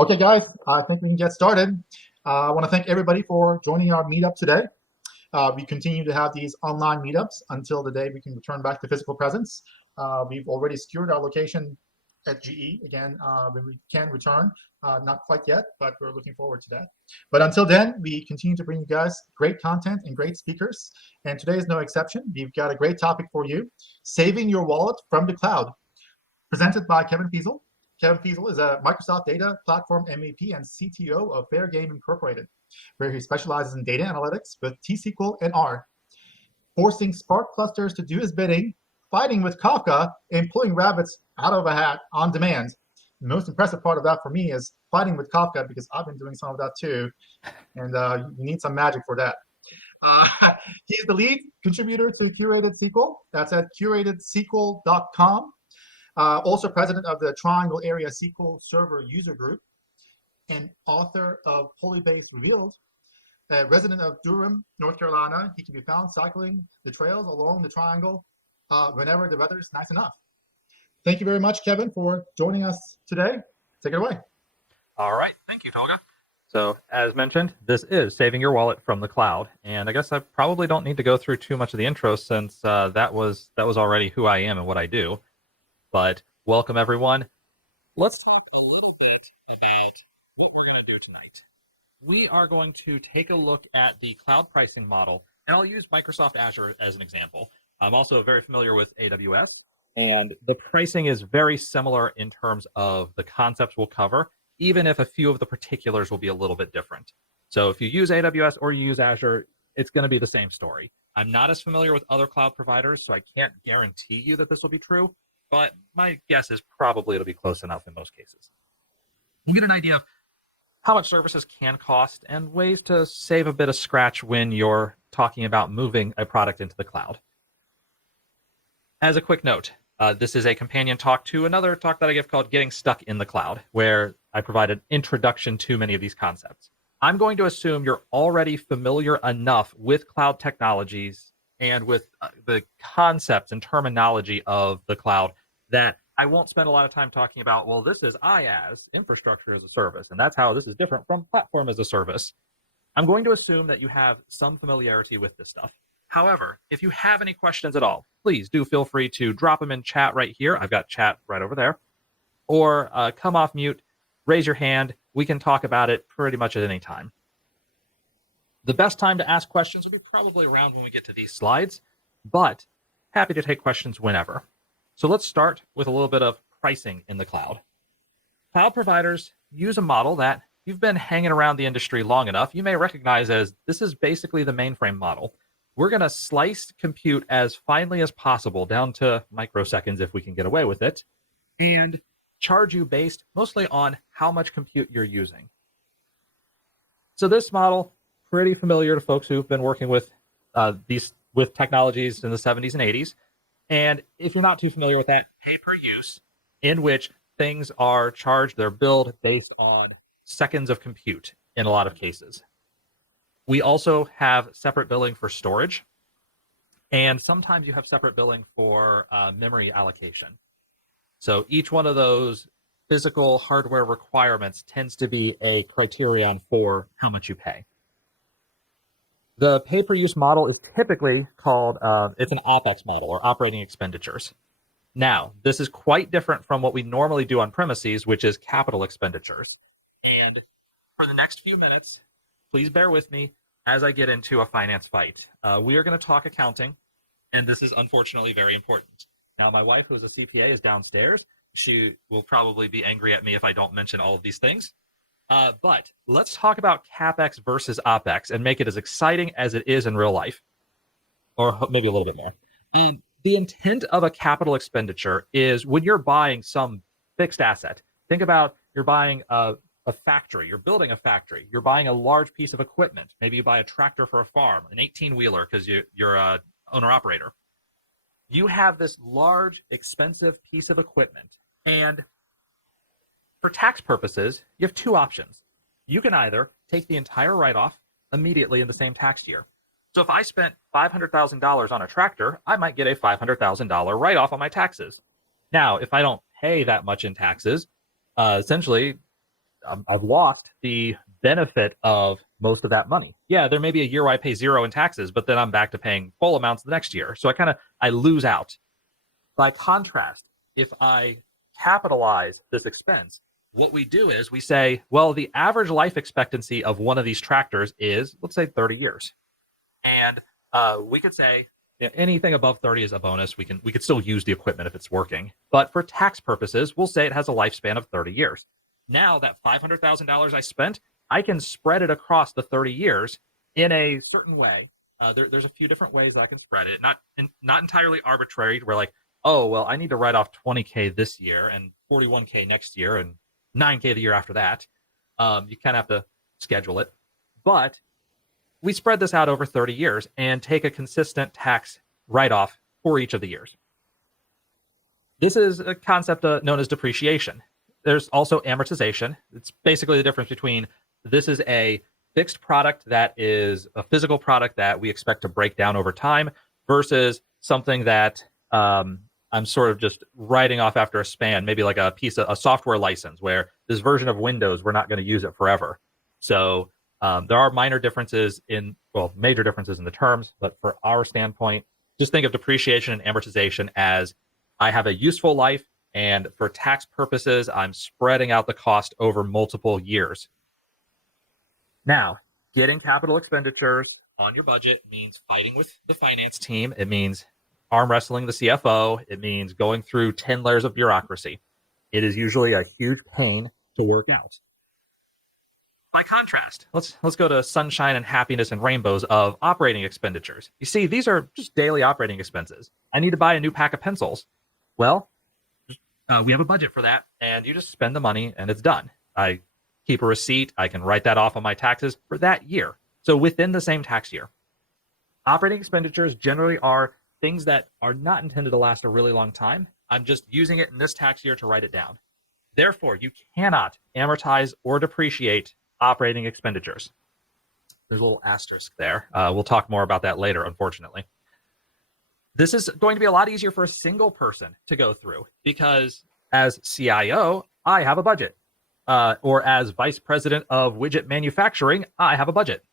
Okay, guys, I think we can get started. I want to thank everybody for joining our meetup today. We continue to have these online meetups until the day we can return back to physical presence. We've already secured our location at GE again when we can return. Not quite yet, but we're looking forward to that. But until then, we continue to bring you guys great content and great speakers. And today is no exception. We've got a great topic for you, saving your wallet from the cloud, presented by Kevin Feasel. Kevin Feasel is a Microsoft Data Platform MVP and CTO of Fair Game Incorporated, where he specializes in data analytics with T-SQL and R, forcing Spark clusters to do his bidding, fighting with Kafka, and pulling rabbits out of a hat on demand. The most impressive part of that for me is fighting with Kafka, because I've been doing some of that too, and you need some magic for that. He's the lead contributor to Curated SQL. That's at curatedSQL.com. Also president of the Triangle Area SQL Server User Group, and author of Holy Base Revealed. A resident of Durham, North Carolina, he can be found cycling the trails along the Triangle whenever the weather is nice enough. Thank you very much, Kevin, for joining us today. Take it away. All right. Thank you, Tolga. So as mentioned, this is saving your wallet from the cloud. And I guess I probably don't need to go through too much of the intro, since that was already who I am and what I do. But welcome, everyone. Let's talk a little bit about what we're going to do tonight. We are going to take a look at the cloud pricing model, and I'll use Microsoft Azure as an example. I'm also very familiar with AWS, and the pricing is very similar in terms of the concepts we'll cover, even if a few of the particulars will be a little bit different. So if you use AWS or you use Azure, it's going to be the same story. I'm not as familiar with other cloud providers, so I can't guarantee you that this will be true, but my guess is probably it'll be close enough in most cases. We'll get an idea of how much services can cost and ways to save a bit of scratch when you're talking about moving a product into the cloud. As a quick note, this is a companion talk to another talk that I give called Getting Stuck in the Cloud, where I provide an introduction to many of these concepts. I'm going to assume you're already familiar enough with cloud technologies and with the concepts and terminology of the cloud that I won't spend a lot of time talking about, well, this is IaaS, infrastructure as a service, and that's how this is different from platform as a service. I'm going to assume that you have some familiarity with this stuff. However, if you have any questions at all, please do feel free to drop them in chat right here. I've got chat right over there. Or come off mute, raise your hand. We can talk about it pretty much at any time. The best time to ask questions will be probably around when we get to these slides, but happy to take questions whenever. So let's start with a little bit of pricing in the cloud. Cloud providers use a model that you've been hanging around the industry long enough, you may recognize as this is basically the mainframe model. We're going to slice compute as finely as possible down to microseconds if we can get away with it, and charge you based mostly on how much compute you're using. So this model, pretty familiar to folks who've been working with with technologies in the 70s and 80s. And if you're not too familiar with that, pay per use, in which things are charged, they're billed based on seconds of compute in a lot of cases. We also have separate billing for storage, and sometimes you have separate billing for memory allocation. So each one of those physical hardware requirements tends to be a criterion for how much you pay. The pay-per-use model is typically called, it's an OpEx model, or operating expenditures. Now, this is quite different from what we normally do on premises, which is capital expenditures. And for the next few minutes, please bear with me as I get into a finance fight. We are going to talk accounting, and this is unfortunately very important. Now, my wife, who's a CPA, is downstairs. She will probably be angry at me if I don't mention all of these things. But let's talk about CapEx versus OpEx and make it as exciting as it is in real life, or maybe a little bit more. The intent of a capital expenditure is when you're buying some fixed asset. Think about you're buying a factory, you're building a factory, you're buying a large piece of equipment. Maybe you buy a tractor for a farm, an 18-wheeler because you're a owner-operator. You have this large, expensive piece of equipment, and for tax purposes, you have two options. You can either take the entire write-off immediately in the same tax year. So if I spent $500,000 on a tractor, I might get a $500,000 write-off on my taxes. Now, if I don't pay that much in taxes, essentially, I've lost the benefit of most of that money. Yeah, there may be a year where I pay zero in taxes, but then I'm back to paying full amounts the next year. So I lose out. By contrast, if I capitalize this expense, what we do is we say, well, the average life expectancy of one of these tractors is, let's say, 30 years. And we could say anything above 30 is a bonus. We could still use the equipment if it's working. But for tax purposes, we'll say it has a lifespan of 30 years. Now that $500,000 I spent, I can spread it across the 30 years in a certain way. There's a few different ways that I can spread it. Not entirely arbitrary. We're like, oh, well, I need to write off 20K this year and 41K next year and 9K the year after that. You kind of have to schedule it. But we spread this out over 30 years and take a consistent tax write-off for each of the years. This is a concept known as depreciation. There's also amortization. It's basically the difference between this is a fixed product that is a physical product that we expect to break down over time versus something that I'm sort of just writing off after a span, maybe like a software license where this version of Windows, we're not going to use it forever. So there are major differences in the terms, but for our standpoint, just think of depreciation and amortization as I have a useful life, and for tax purposes, I'm spreading out the cost over multiple years. Now, getting capital expenditures on your budget means fighting with the finance team. It means arm wrestling the CFO. It means going through 10 layers of bureaucracy. It is usually a huge pain to work out. By contrast, let's go to sunshine and happiness and rainbows of operating expenditures. You see, these are just daily operating expenses. I need to buy a new pack of pencils. Well, we have a budget for that, and you just spend the money, and it's done. I keep a receipt. I can write that off on my taxes for that year. So within the same tax year. Operating expenditures generally are things that are not intended to last a really long time. I'm just using it in this tax year to write it down. Therefore, you cannot amortize or depreciate operating expenditures. There's a little asterisk there. We'll talk more about that later, unfortunately. This is going to be a lot easier for a single person to go through because as CIO, I have a budget. Or as vice president of widget manufacturing, I have a budget.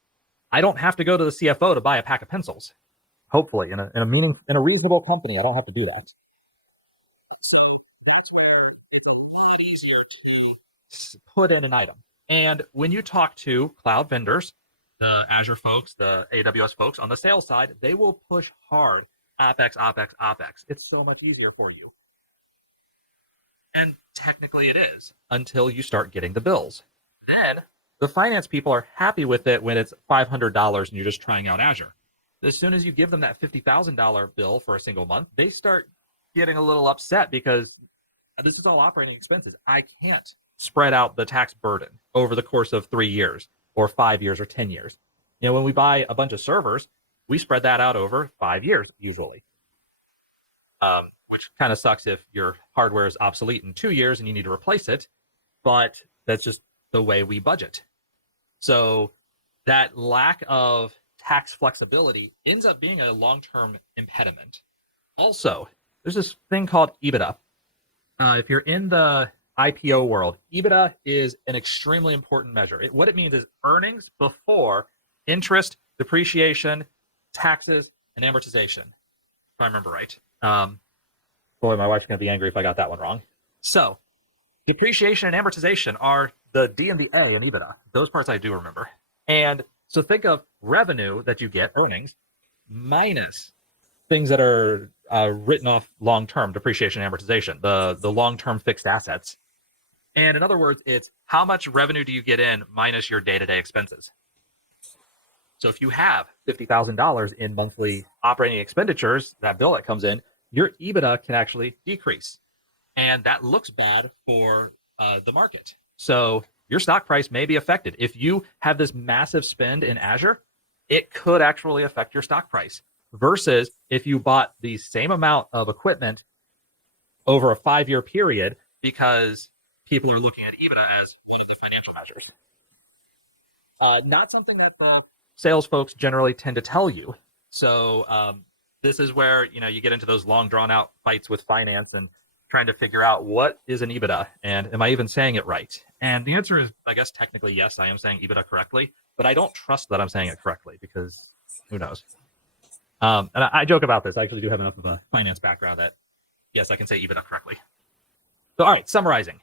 I don't have to go to the CFO to buy a pack of pencils. Hopefully, in a reasonable company, I don't have to do that. So that's where it's a lot easier to put in an item. And when you talk to cloud vendors, the Azure folks, the AWS folks on the sales side, they will push hard OpEx, OpEx, OpEx. It's so much easier for you. And technically it is until you start getting the bills. Then the finance people are happy with it when it's $500 and you're just trying out Azure. As soon as you give them that $50,000 bill for a single month, they start getting a little upset because this is all operating expenses. I can't spread out the tax burden over the course of 3 years or 5 years or 10 years. You know, when we buy a bunch of servers, we spread that out over 5 years usually, which kind of sucks if your hardware is obsolete in 2 years and you need to replace it, but that's just the way we budget. So that lack of tax flexibility ends up being a long-term impediment. Also, there's this thing called EBITDA. If you're in the IPO world, EBITDA is an extremely important measure. What it means is earnings before interest, depreciation, taxes, and amortization, if I remember right. Boy, my wife's going to be angry if I got that one wrong. So depreciation and amortization are the D and the A in EBITDA. Those parts I do remember. And so think of revenue that you get, earnings, minus things that are written off long-term, depreciation and amortization, the long-term fixed assets. And in other words, it's how much revenue do you get in minus your day-to-day expenses. So if you have $50,000 in monthly operating expenditures, that bill that comes in, your EBITDA can actually decrease. And that looks bad for the market. So your stock price may be affected. If you have this massive spend in Azure, it could actually affect your stock price. Versus if you bought the same amount of equipment over a 5-year period because people are looking at EBITDA as one of the financial measures. Not something that the sales folks generally tend to tell you. So this is where you get into those long drawn out fights with finance and trying to figure out what is an EBITDA and am I even saying it right? And the answer is, I guess, technically yes, I am saying EBITDA correctly, but I don't trust that I'm saying it correctly because who knows? And I joke about this. I actually do have enough of a finance background that, yes, I can say EBITDA correctly. So, all right, summarizing.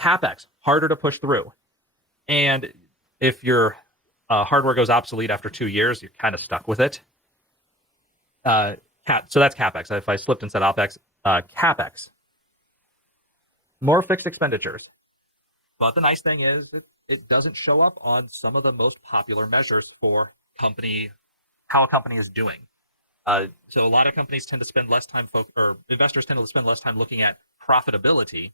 CapEx, harder to push through. And if your hardware goes obsolete after 2 years, you're kind of stuck with it. So that's CapEx. If I slipped and said OpEx, CapEx. More fixed expenditures. But the nice thing is it doesn't show up on some of the most popular measures for how a company is doing. So a lot of companies tend to spend less time, or investors tend to spend less time looking at profitability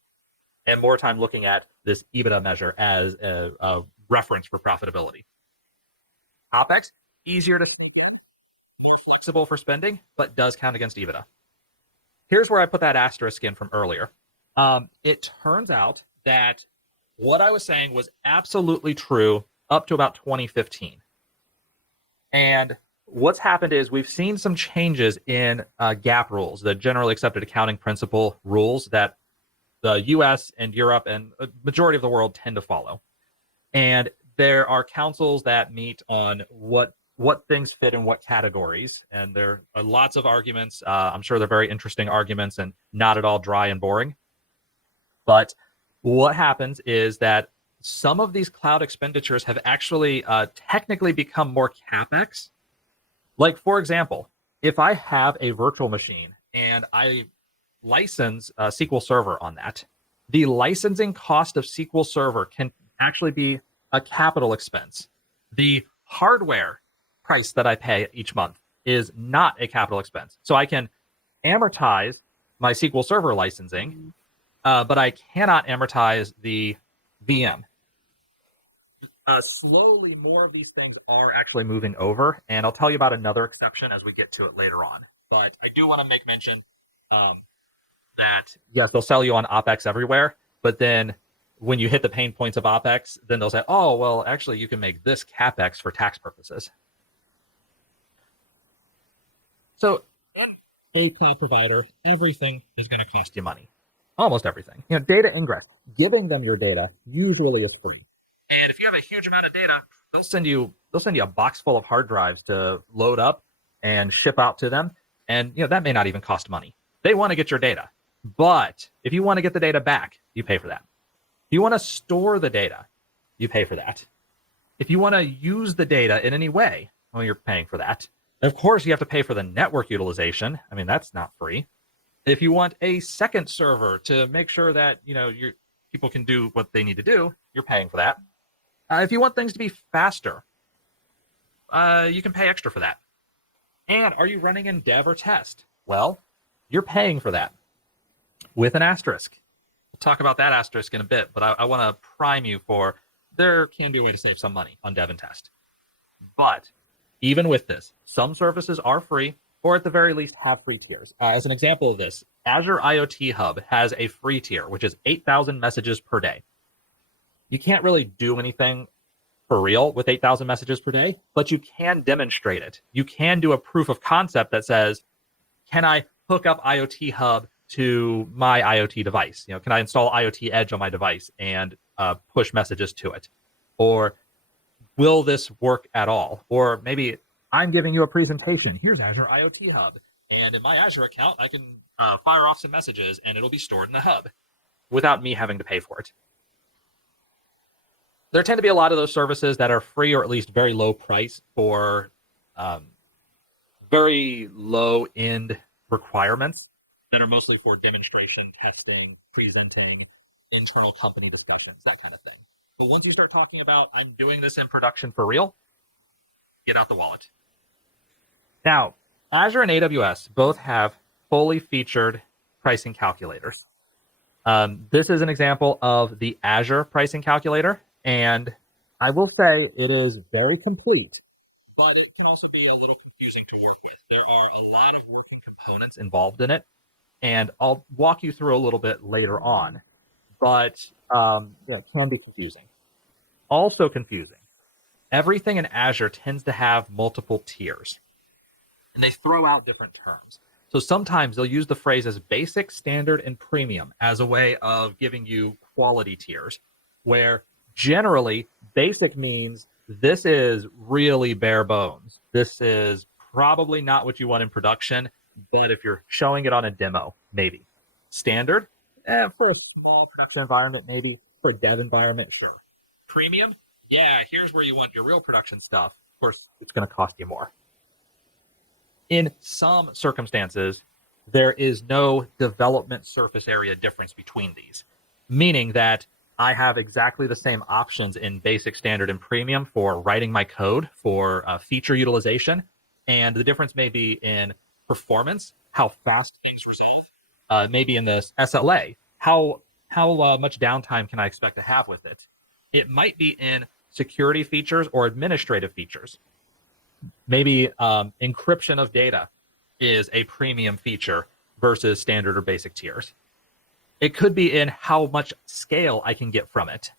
and more time looking at this EBITDA measure as a reference for profitability. OpEx, easier to, more flexible for spending, but does count against EBITDA. Here's where I put that asterisk in from earlier. It turns out that what I was saying was absolutely true up to about 2015. And what's happened is we've seen some changes in GAAP rules, the generally accepted accounting principle rules that the US and Europe and a majority of the world tend to follow. And there are councils that meet on what things fit in what categories. And there are lots of arguments. I'm sure they're very interesting arguments and not at all dry and boring. But what happens is that some of these cloud expenditures have actually technically become more CapEx. Like, for example, if I have a virtual machine and I license SQL Server on that, the licensing cost of SQL Server can actually be a capital expense. The hardware price that I pay each month is not a capital expense. So I can amortize my SQL Server licensing, but I cannot amortize the VM. Slowly, more of these things are actually moving over, and I'll tell you about another exception as we get to it later on. But I do want to make mention that, yes, they'll sell you on OpEx everywhere, but then when you hit the pain points of OpEx, then they'll say, oh, well, actually, you can make this CapEx for tax purposes. So a cloud provider, everything is going to cost you money. Almost everything. Data ingress, giving them your data usually is free. And if you have a huge amount of data, they'll send you a box full of hard drives to load up and ship out to them. And that may not even cost money. They want to get your data. But if you want to get the data back, you pay for that. If you want to store the data, you pay for that. If you want to use the data in any way, well, you're paying for that. Of course, you have to pay for the network utilization. I mean, that's not free. If you want a second server to make sure that your people can do what they need to do, you're paying for that. If you want things to be faster, you can pay extra for that. And are you running in dev or test? Well, you're paying for that with an asterisk. We'll talk about that asterisk in a bit, but I want to prime you for there can be a way to save some money on dev and test. But even with this, some services are free, or at the very least have free tiers. As an example of this, Azure IoT Hub has a free tier, which is 8,000 messages per day. You can't really do anything for real with 8,000 messages per day, but you can demonstrate it. You can do a proof of concept that says, can I hook up IoT Hub to my IoT device? Can I install IoT Edge on my device and push messages to it? Or will this work at all? Or maybe I'm giving you a presentation. Here's Azure IoT Hub. And in my Azure account, I can fire off some messages and it'll be stored in the hub without me having to pay for it. There tend to be a lot of those services that are free or at least very low price for very low-end requirements that are mostly for demonstration, testing, presenting, internal company discussions, that kind of thing. But once you start talking about, I'm doing this in production for real, get out the wallet. Now, Azure and AWS both have fully featured pricing calculators. This is an example of the Azure pricing calculator. And I will say it is very complete, but it can also be a little confusing to work with. There are a lot of working components involved in it, and I'll walk you through a little bit later on, but it can be confusing. Also confusing, everything in Azure tends to have multiple tiers, and they throw out different terms. So sometimes they'll use the phrases basic, standard, and premium as a way of giving you quality tiers. where generally basic means this is really bare bones. This is probably not what you want in production, but if you're showing it on a demo, maybe. Standard, for a small production environment, maybe. For a dev environment, sure. Premium, yeah, here's where you want your real production stuff. Of course, it's going to cost you more. In some circumstances, there is no development surface area difference between these, meaning that I have exactly the same options in basic, standard, and premium for writing my code, for feature utilization, and the difference may be in performance, how fast things resolve, maybe in this SLA, how much downtime can I expect to have with it? It might be in security features or administrative features. Maybe encryption of data is a premium feature versus standard or basic tiers. It could be in how much scale I can get from it.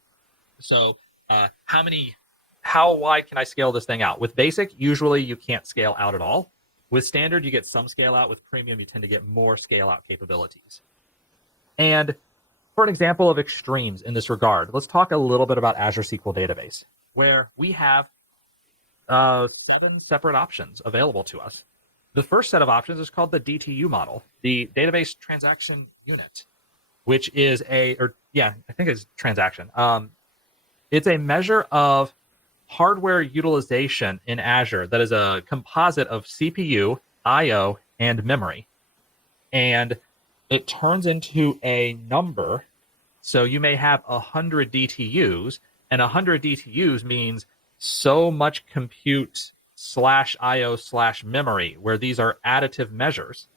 So how wide can I scale this thing out? With basic, usually you can't scale out at all. With standard, you get some scale out. With premium, you tend to get more scale out capabilities. And for an example of extremes in this regard, let's talk a little bit about Azure SQL Database, where we have 7 separate options available to us. The first set of options is called the DTU model, the Database Transaction Unit, which is I think it's transaction. It's a measure of hardware utilization in Azure that is a composite of CPU, I/O, and memory. And it turns into a number. So you may have 100 DTUs, and 100 DTUs means so much compute /IO/memory, where these are additive measures.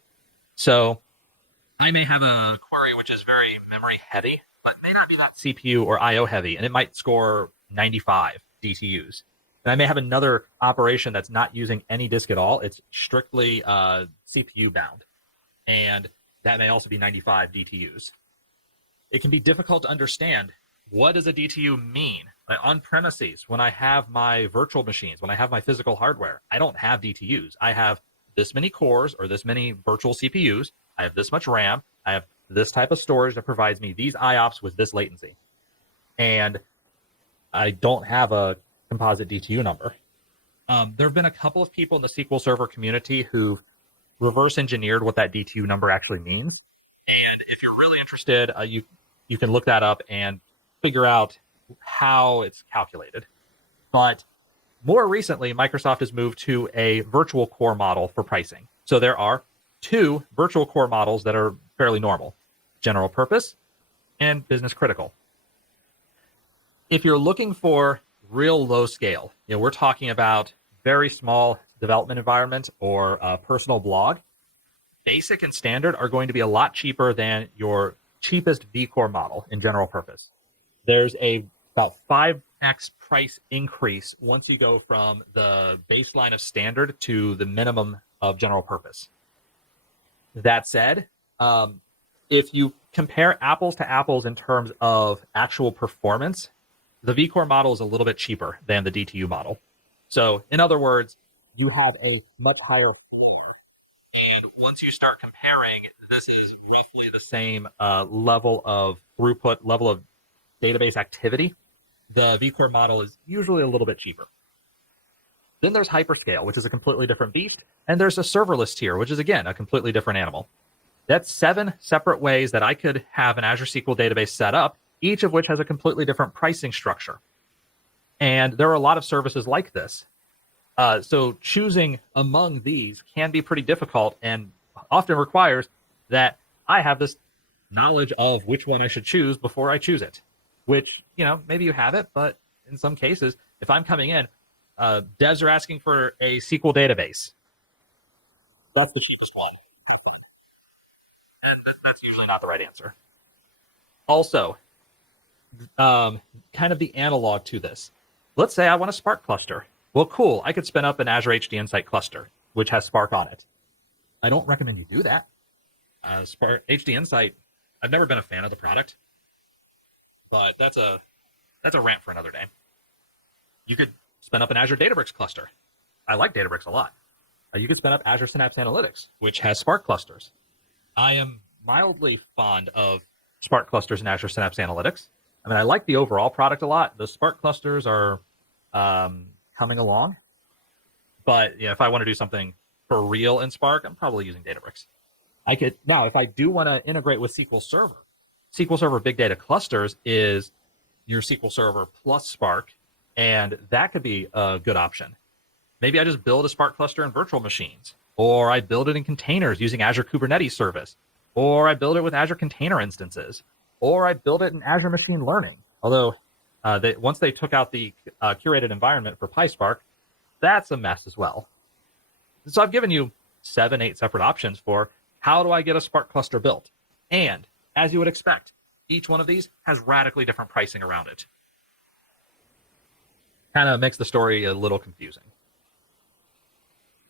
So I may have a query which is very memory heavy, but may not be that CPU or IO heavy, and it might score 95 DTUs. And I may have another operation that's not using any disk at all. It's strictly CPU bound, and that may also be 95 DTUs. It can be difficult to understand, what does a DTU mean? On premises, when I have my virtual machines, when I have my physical hardware, I don't have DTUs. I have this many cores or this many virtual CPUs. I have this much RAM. I have this type of storage that provides me these IOPS with this latency. And I don't have a composite DTU number. There have been a couple of people in the SQL Server community who've reverse engineered what that DTU number actually means. And if you're really interested, you can look that up and figure out how it's calculated. But more recently, Microsoft has moved to a virtual core model for pricing. So there are 2 virtual core models that are fairly normal: general purpose and business critical. If you're looking for real low scale, we're talking about very small development environment or a personal blog, basic and standard are going to be a lot cheaper than your cheapest vCore model in general purpose. There's about 5x price increase once you go from the baseline of standard to the minimum of general purpose. That said, if you compare apples to apples in terms of actual performance, the vCore model is a little bit cheaper than the DTU model. So in other words, you have a much higher floor. And once you start comparing, this is roughly the same level of throughput, level of database activity. The vCore model is usually a little bit cheaper. Then there's hyperscale, which is a completely different beast. And there's a serverless tier, which is, again, a completely different animal. That's 7 separate ways that I could have an Azure SQL database set up, each of which has a completely different pricing structure. And there are a lot of services like this. So choosing among these can be pretty difficult and often requires that I have this knowledge of which one I should choose before I choose it, which, maybe you have it, but in some cases, if I'm coming in, devs are asking for a SQL database. That's the cheapest one. And that's usually not the right answer. Also, kind of the analog to this. Let's say I want a Spark cluster. Well, cool. I could spin up an Azure HD Insight cluster, which has Spark on it. I don't recommend you do that. Spark HD Insight, I've never been a fan of the product, but that's a rant for another day. You could spin up an Azure Databricks cluster. I like Databricks a lot. You could spin up Azure Synapse Analytics, which has Spark clusters. I am mildly fond of Spark clusters in Azure Synapse Analytics. I mean, I like the overall product a lot. The Spark clusters are coming along. But if I want to do something for real in Spark, I'm probably using Databricks. Now, if I do want to integrate with SQL Server Big Data Clusters is your SQL Server plus Spark, and that could be a good option. Maybe I just build a Spark cluster in virtual machines, or I build it in containers using Azure Kubernetes Service, or I build it with Azure Container Instances, or I build it in Azure Machine Learning. Although once they took out the curated environment for PySpark, that's a mess as well. So I've given you 7, 8 separate options for how do I get a Spark cluster built. And as you would expect, each one of these has radically different pricing around it. Kind of makes the story a little confusing.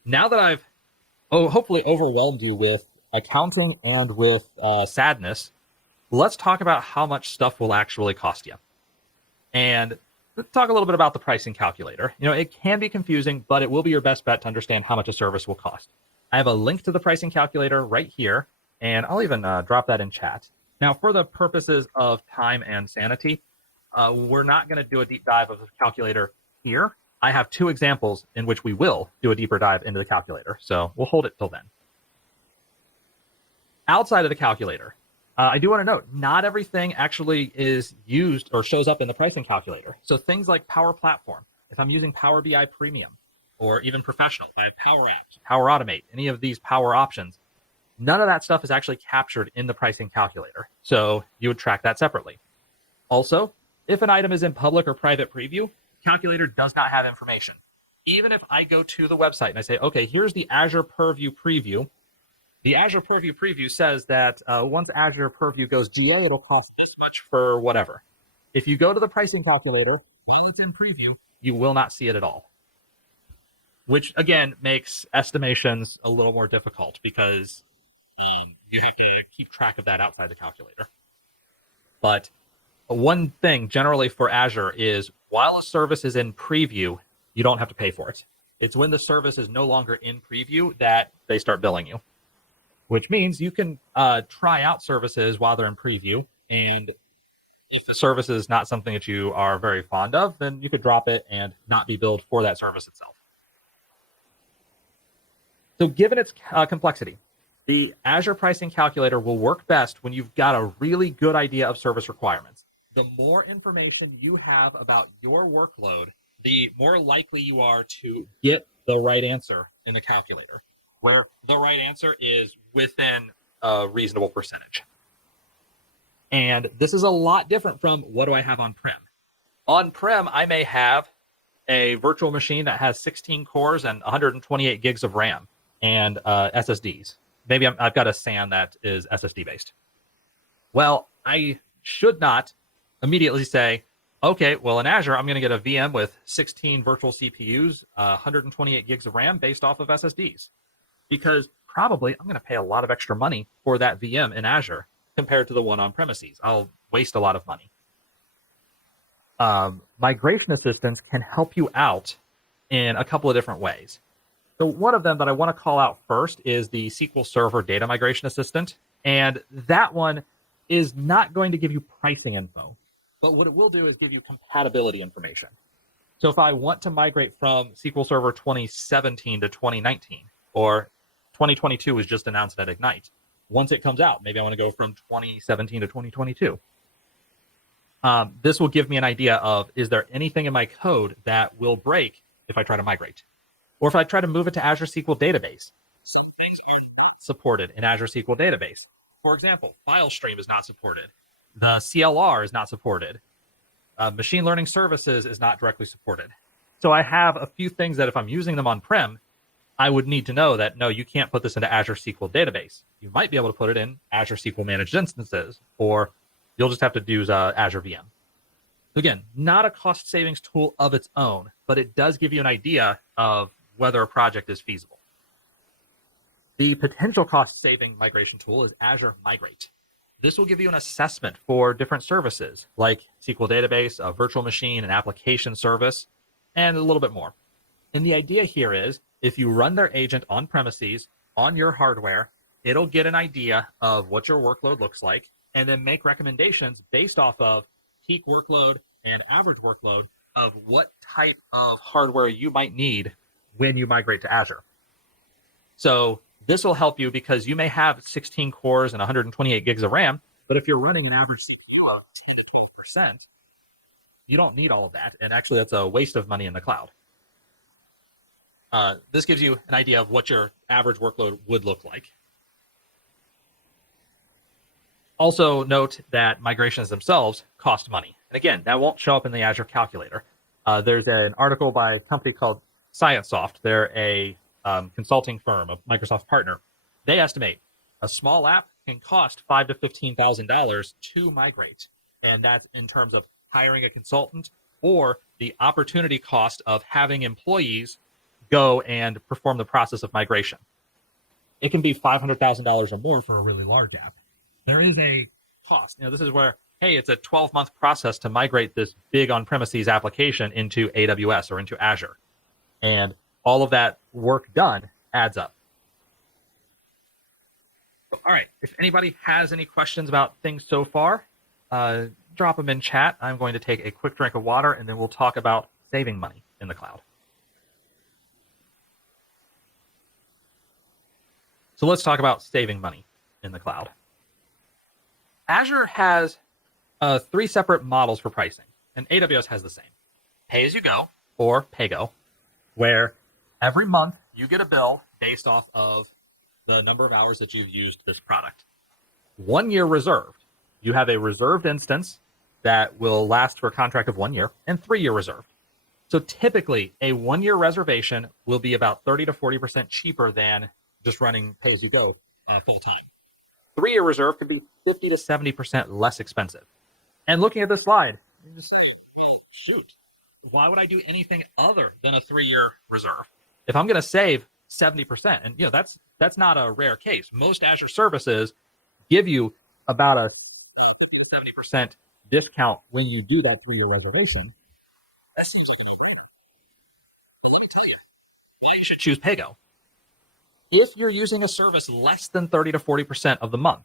Now that I've hopefully overwhelmed you with accounting and with sadness, let's talk about how much stuff will actually cost you. And let's talk a little bit about the pricing calculator. It can be confusing, but it will be your best bet to understand how much a service will cost. I have a link to the pricing calculator right here, and I'll even drop that in chat. Now, for the purposes of time and sanity, we're not going to do a deep dive of the calculator here. I have 2 examples in which we will do a deeper dive into the calculator, so we'll hold it till then. Outside of the calculator, I do want to note, not everything actually is used or shows up in the pricing calculator. So things like Power Platform, if I'm using Power BI Premium, or even Professional, if I have Power Apps, Power Automate, any of these power options, none of that stuff is actually captured in the pricing calculator. So you would track that separately. Also, if an item is in public or private preview, calculator does not have information. Even if I go to the website and I say, okay, here's the Azure Purview preview. The Azure Purview preview says that once Azure Purview goes GA, it'll cost this much for whatever. If you go to the pricing calculator, while it's in preview, you will not see it at all. Which, again, makes estimations a little more difficult because you have to keep track of that outside the calculator. But one thing generally for Azure is while a service is in preview, you don't have to pay for it. It's when the service is no longer in preview that they start billing you, which means you can try out services while they're in preview. And if the service is not something that you are very fond of, then you could drop it and not be billed for that service itself. So given its complexity, the Azure pricing calculator will work best when you've got a really good idea of service requirements. The more information you have about your workload, the more likely you are to get the right answer in the calculator, where the right answer is within a reasonable percentage. And this is a lot different from what do I have on-prem. On-prem, I may have a virtual machine that has 16 cores and 128 gigs of RAM and SSDs. Maybe I've got a SAN that is SSD based. Well, I should not immediately say, okay, well in Azure, I'm going to get a VM with 16 virtual CPUs, 128 gigs of RAM based off of SSDs. Because probably I'm going to pay a lot of extra money for that VM in Azure compared to the one on premises. I'll waste a lot of money. Migration assistants can help you out in a couple of different ways. So one of them that I want to call out first is the SQL Server Data Migration Assistant. And that one is not going to give you pricing info, but what it will do is give you compatibility information. So if I want to migrate from SQL Server 2017 to 2019, or 2022 was just announced at Ignite, once it comes out, maybe I want to go from 2017 to 2022. This will give me an idea of, is there anything in my code that will break if I try to migrate? Or if I try to move it to Azure SQL Database, some things are not supported in Azure SQL Database. For example, file stream is not supported. The CLR is not supported. Machine learning services is not directly supported. So I have a few things that if I'm using them on-prem, I would need to know that, no, you can't put this into Azure SQL Database. You might be able to put it in Azure SQL Managed Instances, or you'll just have to use Azure VM. So again, not a cost savings tool of its own, but it does give you an idea of whether a project is feasible. The potential cost-saving migration tool is Azure Migrate. This will give you an assessment for different services like SQL Database, a virtual machine, an application service, and a little bit more. And the idea here is if you run their agent on premises, on your hardware, it'll get an idea of what your workload looks like and then make recommendations based off of, peak workload and average workload of what type of hardware you might need when you migrate to Azure. So this will help you because you may have 16 cores and 128 gigs of RAM, but if you're running an average CPU of 10 to 12%, you don't need all of that. And actually, that's a waste of money in the cloud. This gives you an idea of what your average workload would look like. Also note that migrations themselves cost money. And again, that won't show up in the Azure calculator. There's an article by a company called ScienceSoft. They're a consulting firm, a Microsoft partner. They estimate a small app can cost $5,000 to $15,000 to migrate. And that's in terms of hiring a consultant or the opportunity cost of having employees go and perform the process of migration. It can be $500,000 or more for a really large app. There is a cost. This is where, hey, it's a 12-month process to migrate this big on-premises application into AWS or into Azure. And all of that work done adds up. All right, if anybody has any questions about things so far, drop them in chat. I'm going to take a quick drink of water, and then we'll talk about saving money in the cloud. So let's talk about saving money in the cloud. Azure has 3 separate models for pricing, and AWS has the same. Pay-as-you-go, or Pago, where every month you get a bill based off of the number of hours that you've used this product. 1 year reserved. You have a reserved instance that will last for a contract of 1 year, and 3-year reserved. So typically, a 1-year reservation will be about 30 to 40% cheaper than just running pay-as-you-go full-time. 3-year reserve could be 50 to 70% less expensive. And looking at this slide, you just say, shoot, why would I do anything other than a 3-year reserve? If I'm going to save 70%, and that's not a rare case. Most Azure services give you about a 50 to 70% discount when you do that 3-year reservation. That seems like a no-brainer. Let me tell you why you should choose Pago. If you're using a service less than 30 to 40% of the month,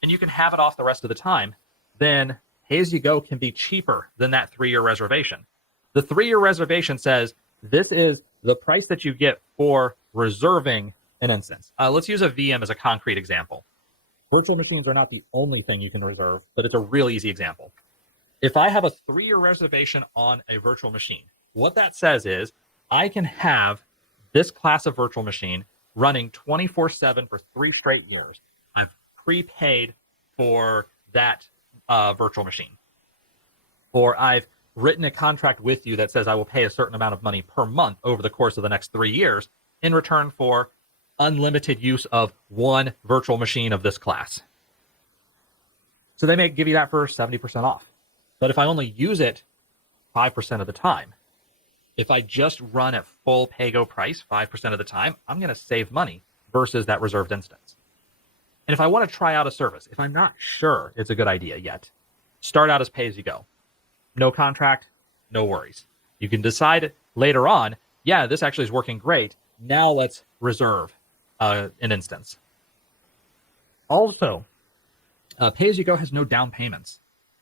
and you can have it off the rest of the time, then pay-as-you-go can be cheaper than that 3-year reservation. The 3-year reservation says this is the price that you get for reserving an instance. Let's use a VM as a concrete example. Virtual machines are not the only thing you can reserve, but it's a real easy example. If I have a 3-year reservation on a virtual machine, what that says is I can have this class of virtual machine running 24/7 for 3 straight years. I've prepaid for that virtual machine. Or I've written a contract with you that says I will pay a certain amount of money per month over the course of the next 3 years in return for unlimited use of 1 virtual machine of this class. So they may give you that for 70% off. But if I only use it 5% of the time, if I just run at full Pago price 5% of the time, I'm going to save money versus that reserved instance. And if I want to try out a service, if I'm not sure it's a good idea yet, start out as pay-as-you-go. No contract, no worries. You can decide later on, yeah, this actually is working great. Now let's reserve an instance. Also, pay-as-you-go has no down payments,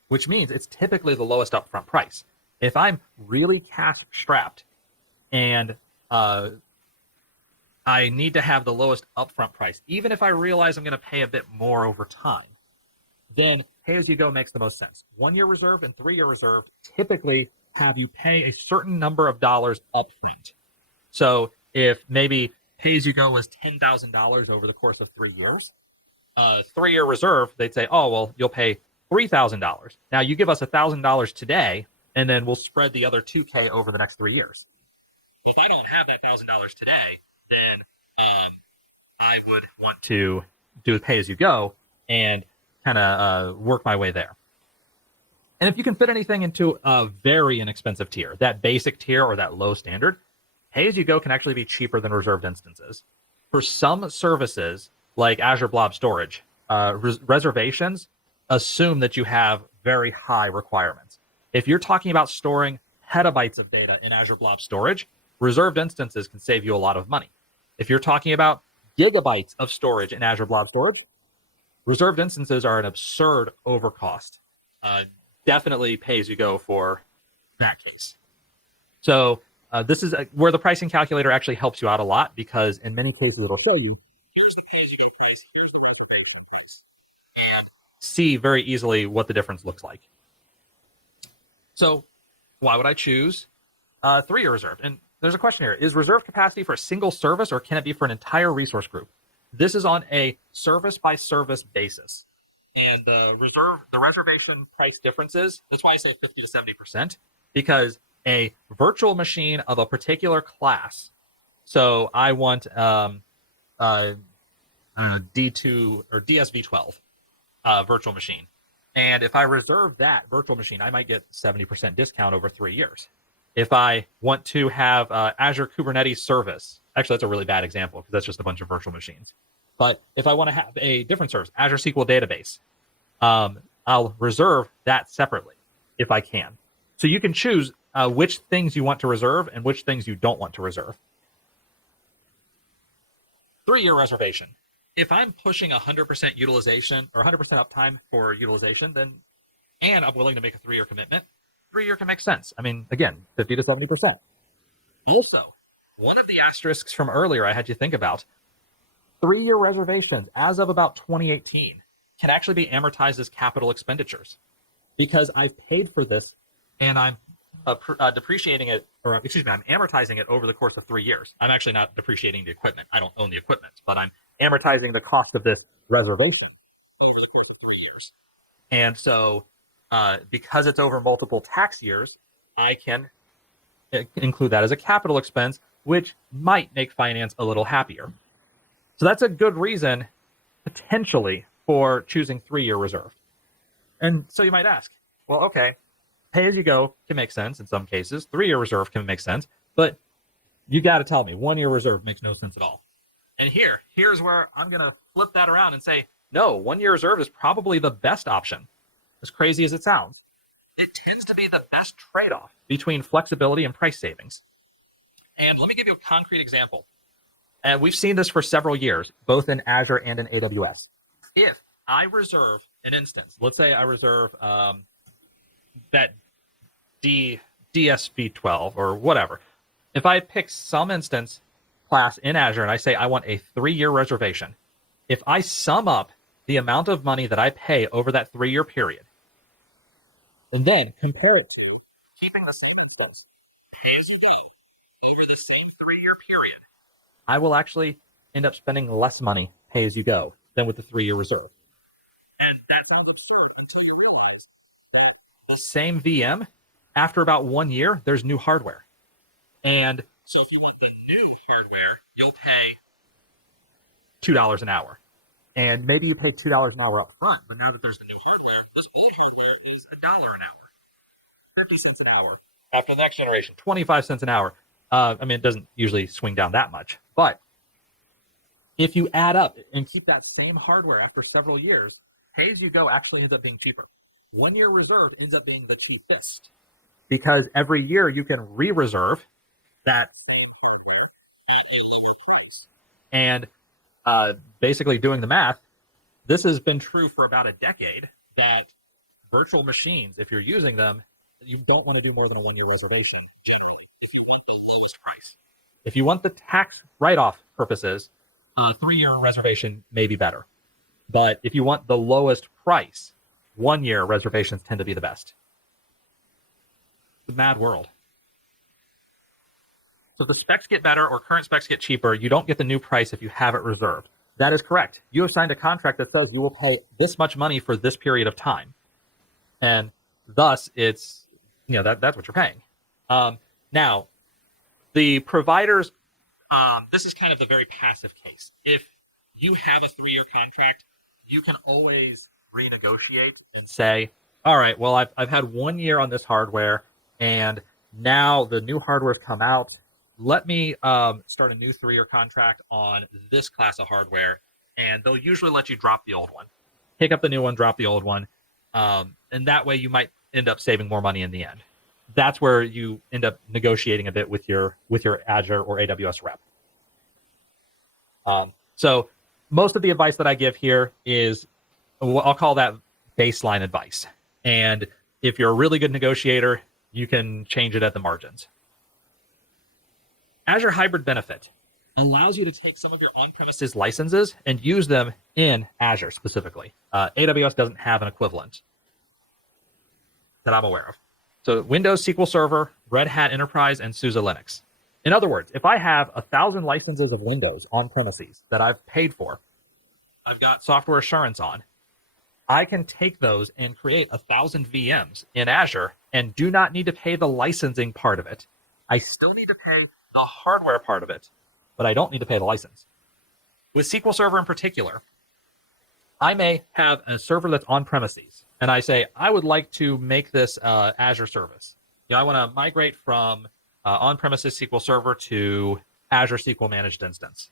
which means it's typically the lowest upfront price. If I'm really cash strapped and I need to have the lowest upfront price, even if I realize I'm going to pay a bit more over time, then pay-as-you-go makes the most sense. 1-year reserve and 3-year reserve typically have you pay a certain number of dollars upfront. So if maybe pay-as-you-go was $10,000 over the course of 3 years, 3-year reserve, they'd say, oh, well, you'll pay $3,000. Now you give us $1,000 today, and then we'll spread the other $2,000 over the next 3 years. If I don't have that $1,000 today, then I would want to do pay-as-you-go and kind of work my way there. And if you can fit anything into a very inexpensive tier, that basic tier or that low standard, pay-as-you-go can actually be cheaper than reserved instances. For some services, like Azure Blob Storage, reservations assume that you have very high requirements. If you're talking about storing petabytes of data in Azure Blob Storage, reserved instances can save you a lot of money. If you're talking about gigabytes of storage in Azure Blob Storage, reserved instances are an absurd overcost. definitely pay as you go for that case. So this is where the pricing calculator actually helps you out a lot, because in many cases it'll show you see very easily what the difference looks like. So why would I choose 3-year reserve? And there's a question here. Is reserve capacity for a single service, or can it be for an entire resource group? This is on a service by service basis. And the reservation price differences, that's why I say 50 to 70%, because a virtual machine of a particular class, so I want D2 or DSV12 virtual machine. And if I reserve that virtual machine, I might get 70% discount over 3 years. If I want to have Azure Kubernetes service, actually that's a really bad example because that's just a bunch of virtual machines. But if I want to have a different service, Azure SQL Database, I'll reserve that separately if I can. So you can choose which things you want to reserve and which things you don't want to reserve. 3-year reservation. If I'm pushing 100% utilization or 100% uptime for utilization, and I'm willing to make a 3-year commitment, 3-year can make sense. I mean, again, 50 to 70%. Also, one of the asterisks from earlier I had you think about, 3-year reservations as of about 2018 can actually be amortized as capital expenditures, because I've paid for this and I'm depreciating it, or excuse me, I'm amortizing it over the course of 3 years. I'm actually not depreciating the equipment. I don't own the equipment, but I'm amortizing the cost of this reservation over the course of 3 years. And so because it's over multiple tax years, I can include that as a capital expense, which might make finance a little happier. So that's a good reason, potentially, for choosing 3-year reserve. And so you might ask, well, okay, pay-as-you-go can make sense in some cases. 3-year reserve can make sense, but you got to tell me 1-year reserve makes no sense at all. And here's where I'm going to flip that around and say, no, 1-year reserve is probably the best option, as crazy as it sounds. It tends to be the best trade-off between flexibility and price savings. And let me give you a concrete example. And we've seen this for several years, both in Azure and in AWS. If I reserve an instance, let's say I reserve that DSV12 or whatever. If I pick some instance class in Azure and I say I want a 3-year reservation, if I sum up the amount of money that I pay over that 3-year period, and then compare it to keeping the same instance as you go over the same 3-year period, I will actually end up spending less money pay as you go than with the 3-year reserve. And that sounds absurd until you realize that the same VM, after about 1 year, there's new hardware. And so if you want the new hardware, you'll pay $2 an hour. And maybe you pay $2 an hour up front, but now that there's the new hardware, this old hardware is $1 an hour, 50 cents an hour. After the next generation, 25 cents an hour. I mean, it doesn't usually swing down that much, but if you add up and keep that same hardware after several years, pay-as-you-go actually ends up being cheaper. 1-year reserve ends up being the cheapest because every year you can re-reserve that same hardware at a lower price. And basically doing the math, this has been true for about a decade, that virtual machines, if you're using them, you don't want to do more than a 1-year reservation, generally, if you want the lowest price. If you want the tax write-off purposes, 3-year reservation may be better. But if you want the lowest price, 1-year reservations tend to be the best. It's a mad world. So the specs get better or current specs get cheaper. You don't get the new price if you have it reserved. That is correct. You have signed a contract that says you will pay this much money for this period of time. And thus, it's, that's what you're paying. Now, the providers, this is kind of the very passive case. If you have a 3-year contract, you can always renegotiate and say, all right, well, I've had 1 year on this hardware, and now the new hardware's come out. Let me start a new 3-year contract on this class of hardware, and they'll usually let you drop the old one. Pick up the new one, drop the old one, and that way you might end up saving more money in the end. That's where you end up negotiating a bit with your Azure or AWS rep. So most of the advice that I give here is, I'll call that baseline advice. And if you're a really good negotiator, you can change it at the margins. Azure Hybrid Benefit allows you to take some of your on-premises licenses and use them in Azure specifically. AWS doesn't have an equivalent that I'm aware of. So Windows SQL Server, Red Hat Enterprise, and SUSE Linux. In other words, if I have 1,000 licenses of Windows on premises that I've paid for, I've got software assurance on, I can take those and create 1,000 VMs in Azure and do not need to pay the licensing part of it. I still need to pay the hardware part of it, but I don't need to pay the license. With SQL Server in particular, I may have a server that's on premises, and I say, I would like to make this Azure service. I want to migrate from on-premises SQL Server to Azure SQL Managed Instance.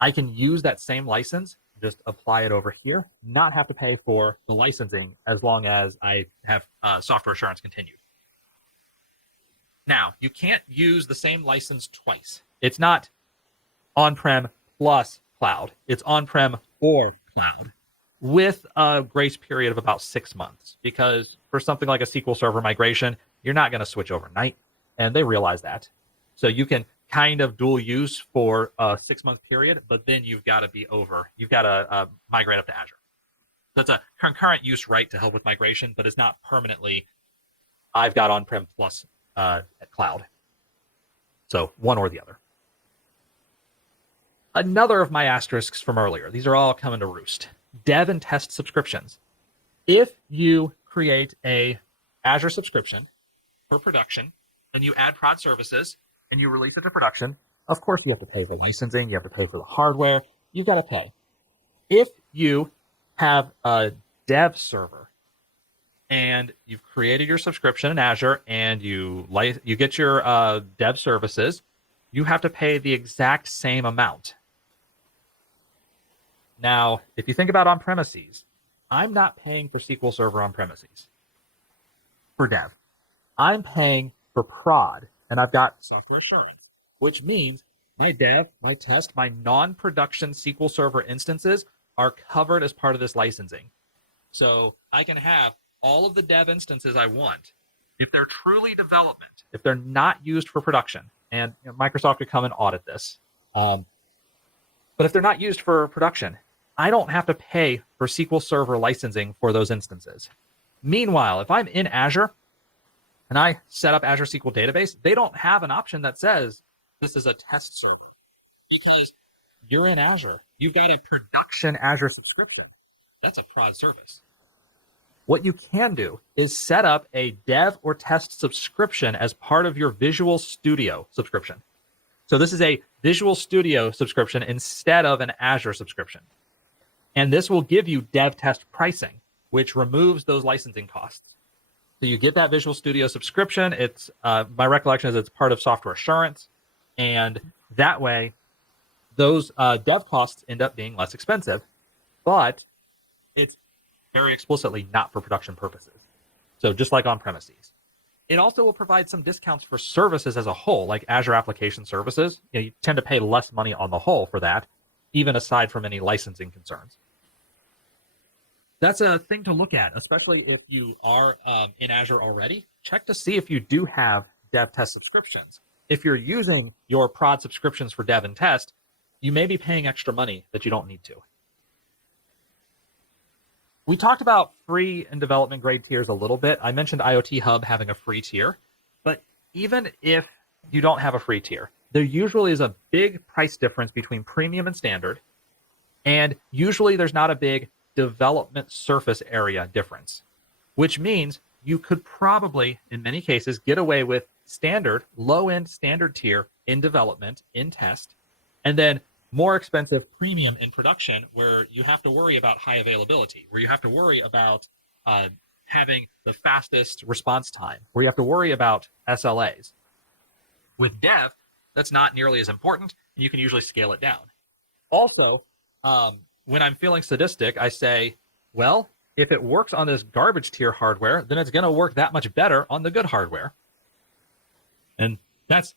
I can use that same license, just apply it over here, not have to pay for the licensing as long as I have software assurance continued. Now, you can't use the same license twice. It's not on-prem plus cloud. It's on-prem or cloud with a grace period of about 6 months, because for something like a SQL Server migration, you're not going to switch overnight, and they realize that. So you can kind of dual use for a 6-month period, but then you've got to be over. You've got to migrate up to Azure. So it's a concurrent use right to help with migration, but it's not permanently, I've got on-prem plus cloud. So one or the other. Another of my asterisks from earlier, these are all coming to roost. Dev and test subscriptions. If you create a Azure subscription for production and you add prod services and you release it to production, of course you have to pay for licensing, you have to pay for the hardware, you've got to pay. If you have a dev server and you've created your subscription in Azure and you get your dev services, you have to pay the exact same amount. Now, if you think about on-premises, I'm not paying for SQL Server on-premises for dev. I'm paying for prod, and I've got software assurance, which means my dev, my test, my non-production SQL Server instances are covered as part of this licensing. So I can have all of the dev instances I want if they're truly development, if they're not used for production, and Microsoft could come and audit this. But if they're not used for production, I don't have to pay for SQL Server licensing for those instances. Meanwhile, if I'm in Azure and I set up Azure SQL Database, they don't have an option that says this is a test server, because you're in Azure. You've got a production Azure subscription. That's a prod service. What you can do is set up a dev or test subscription as part of your Visual Studio subscription. So this is a Visual Studio subscription instead of an Azure subscription. And this will give you dev test pricing, which removes those licensing costs. So you get that Visual Studio subscription. It's my recollection is it's part of software assurance. And that way, those dev costs end up being less expensive, but it's very explicitly not for production purposes. So just like on premises. It also will provide some discounts for services as a whole, like Azure Application Services. You tend to pay less money on the whole for that, even aside from any licensing concerns. That's a thing to look at, especially if you are in Azure already. Check to see if you do have dev test subscriptions. If you're using your prod subscriptions for dev and test, you may be paying extra money that you don't need to. We talked about free and development grade tiers a little bit. I mentioned IoT Hub having a free tier, but even if you don't have a free tier, there usually is a big price difference between premium and standard, and usually there's not a big development surface area difference, which means you could probably, in many cases, get away with standard, low-end standard tier in development, in test, and then more expensive premium in production, where you have to worry about high availability, where you have to worry about having the fastest response time, where you have to worry about SLAs. With dev, that's not nearly as important, and you can usually scale it down. Also, when I'm feeling sadistic, I say, well, if it works on this garbage tier hardware, then it's going to work that much better on the good hardware. And that's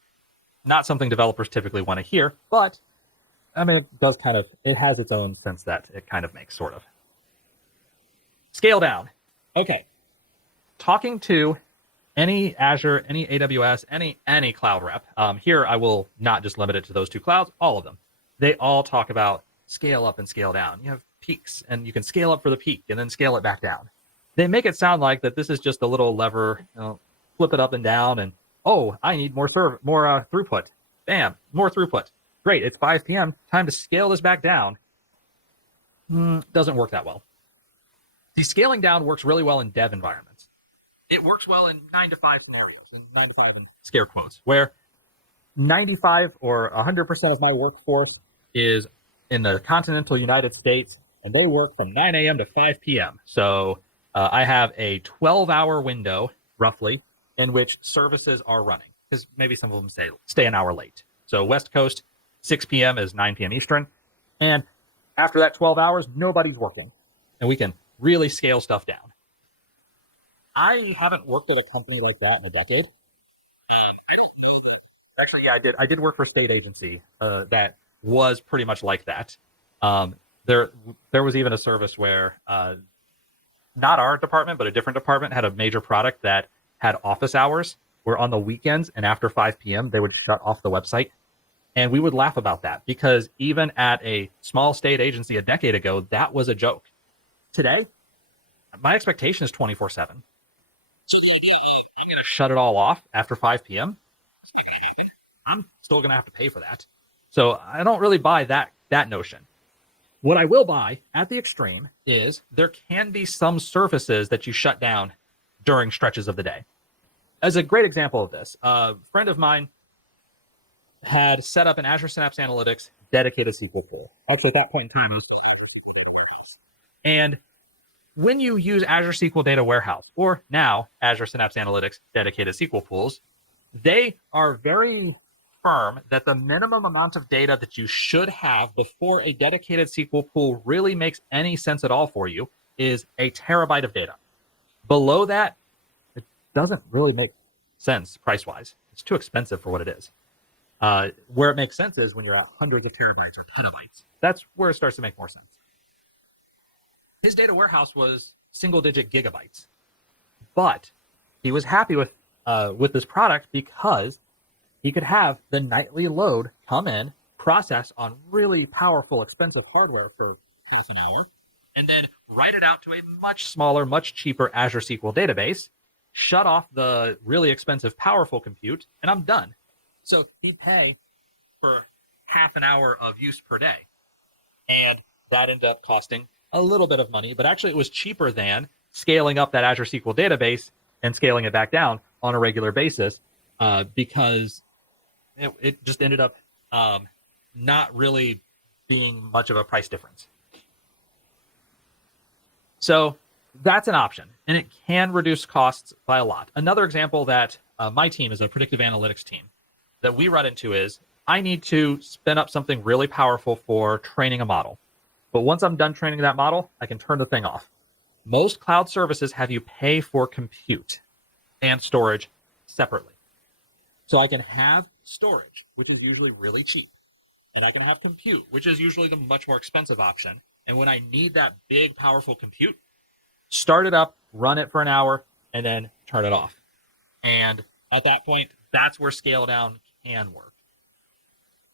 not something developers typically want to hear, but I mean, it does kind of, it has its own sense that it kind of makes, sort of. Scale down. Okay. talking to any Azure, any AWS, any cloud rep, here I will not just limit it to those two clouds, all of them. They all talk about scale up and scale down. You have peaks, and you can scale up for the peak and then scale it back down. They make it sound like that this is just a little lever, flip it up and down, and oh, I need more throughput. Bam, more throughput. Great, it's 5 p.m. Time to scale this back down. Doesn't work that well. The scaling down works really well in dev environments. It works well in 9 to 5 scenarios, and 9 to 5 in scare quotes, where 95 or 100% of my workforce is in the continental United States, and they work from 9 a.m. to 5 p.m. So I have a 12-hour window, roughly, in which services are running, because maybe some of them stay an hour late. So West Coast, 6 p.m. is 9 p.m. Eastern, and after that 12 hours, nobody's working, and we can really scale stuff down. I haven't worked at a company like that in a decade. I don't know that. Actually, yeah, I did work for a state agency that was pretty much like that. There was even a service where not our department, but a different department had a major product that had office hours where on the weekends and after 5 p.m. they would shut off the website. And we would laugh about that because even at a small state agency a decade ago, that was a joke. Today, my expectation is 24/7. So the idea of I'm going to shut it all off after 5 p.m., it's not going to happen. I'm still going to have to pay for that. So I don't really buy that notion. What I will buy at the extreme is there can be some services that you shut down during stretches of the day. As a great example of this, a friend of mine had set up an Azure Synapse Analytics dedicated SQL pool. Actually, at that point in time, and when you use Azure SQL Data Warehouse, or now Azure Synapse Analytics dedicated SQL pools, they are very firm that the minimum amount of data that you should have before a dedicated SQL pool really makes any sense at all for you is a terabyte of data. Below that, it doesn't really make sense price-wise. It's too expensive for what it is. Where it makes sense is when you're at hundreds of terabytes or petabytes. That's where it starts to make more sense. His data warehouse was single-digit gigabytes, but he was happy with this product because he could have the nightly load come in, process on really powerful, expensive hardware for half an hour, and then write it out to a much smaller, much cheaper Azure SQL database, shut off the really expensive, powerful compute, and I'm done. So he'd pay for half an hour of use per day. And that ended up costing a little bit of money, but actually it was cheaper than scaling up that Azure SQL database and scaling it back down on a regular basis because it just ended up not really being much of a price difference. So that's an option, and it can reduce costs by a lot. Another example that my team is a predictive analytics team that we run into is I need to spin up something really powerful for training a model. But once I'm done training that model, I can turn the thing off. Most cloud services have you pay for compute and storage separately. So I can have storage, which is usually really cheap. And I can have compute, which is usually the much more expensive option. And when I need that big, powerful compute, start it up, run it for an hour, and then turn it off. And at that point, that's where scale down can work.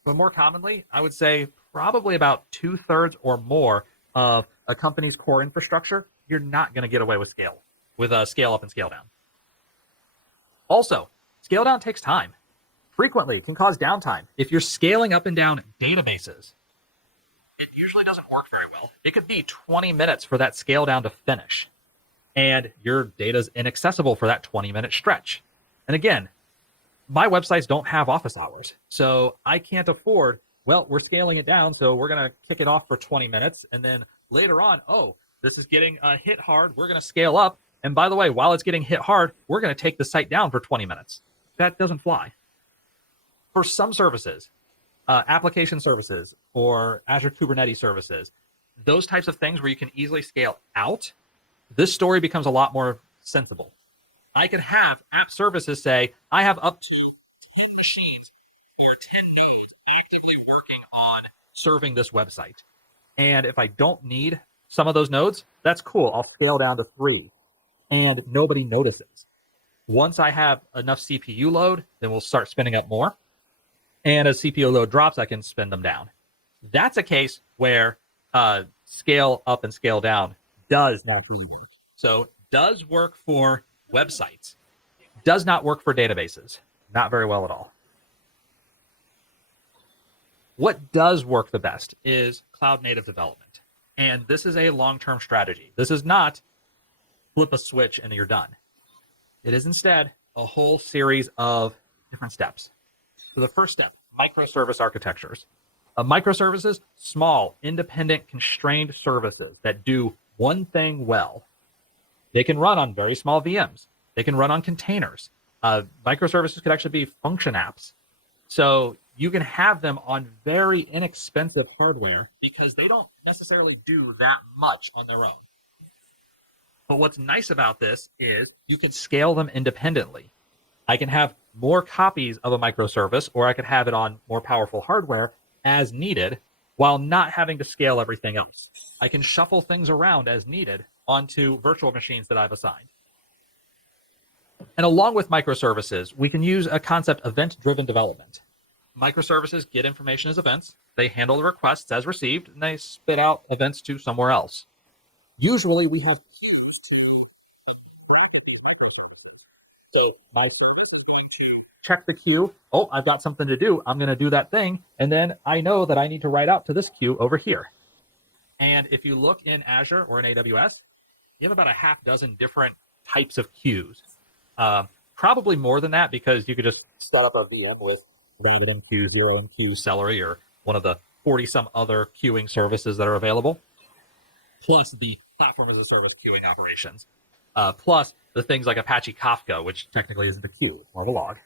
But more commonly, I would say probably about 2/3 or more of a company's core infrastructure, you're not going to get away with scale up and scale down. Also, scale down takes time. Frequently, it can cause downtime. If you're scaling up and down databases, it usually doesn't work very well. It could be 20 minutes for that scale down to finish, and your data's inaccessible for that 20-minute stretch. And again, my websites don't have office hours, so I can't afford, well, we're scaling it down, so we're going to kick it off for 20 minutes, and then later on, oh, this is getting hit hard, we're going to scale up, and by the way, while it's getting hit hard, we're going to take the site down for 20 minutes. That doesn't fly. For some services, application services or Azure Kubernetes services, those types of things where you can easily scale out, this story becomes a lot more sensible. I could have app services say, I have up to 10 machines or 10 nodes actively working on serving this website. And if I don't need some of those nodes, that's cool. I'll scale down to 3. and nobody notices. Once I have enough CPU load, then we'll start spinning up more. And as CPU load drops, I can spin them down. That's a case where scale up and scale down does not really work. So does work for websites, does not work for databases. Not very well at all. What does work the best is cloud native development. And this is a long-term strategy. This is not flip a switch and you're done. It is instead a whole series of different steps. So the first step, microservice architectures. Microservices, small, independent, constrained services that do one thing well. They can run on very small VMs. They can run on containers. Microservices could actually be function apps. So you can have them on very inexpensive hardware because they don't necessarily do that much on their own. But what's nice about this is you can scale them independently. I can have more copies of a microservice, or I could have it on more powerful hardware as needed while not having to scale everything else. I can shuffle things around as needed onto virtual machines that I've assigned. And along with microservices, we can use a concept, event-driven development. Microservices get information as events, they handle the requests as received, and they spit out events to somewhere else. Usually we have queues to bracket microservices. So my service is going to check the queue. Oh, I've got something to do. I'm going to do that thing. And then I know that I need to write out to this queue over here. And if you look in Azure or in AWS, you have about a half dozen different types of queues. Probably more than that, because you could just set up a VM with RabbitMQ, ZeroMQ, Celery, or one of the 40-some other queuing services that are available, plus the platform as a service queuing operations, plus the things like Apache Kafka, which technically isn't a queue, it's more of a log.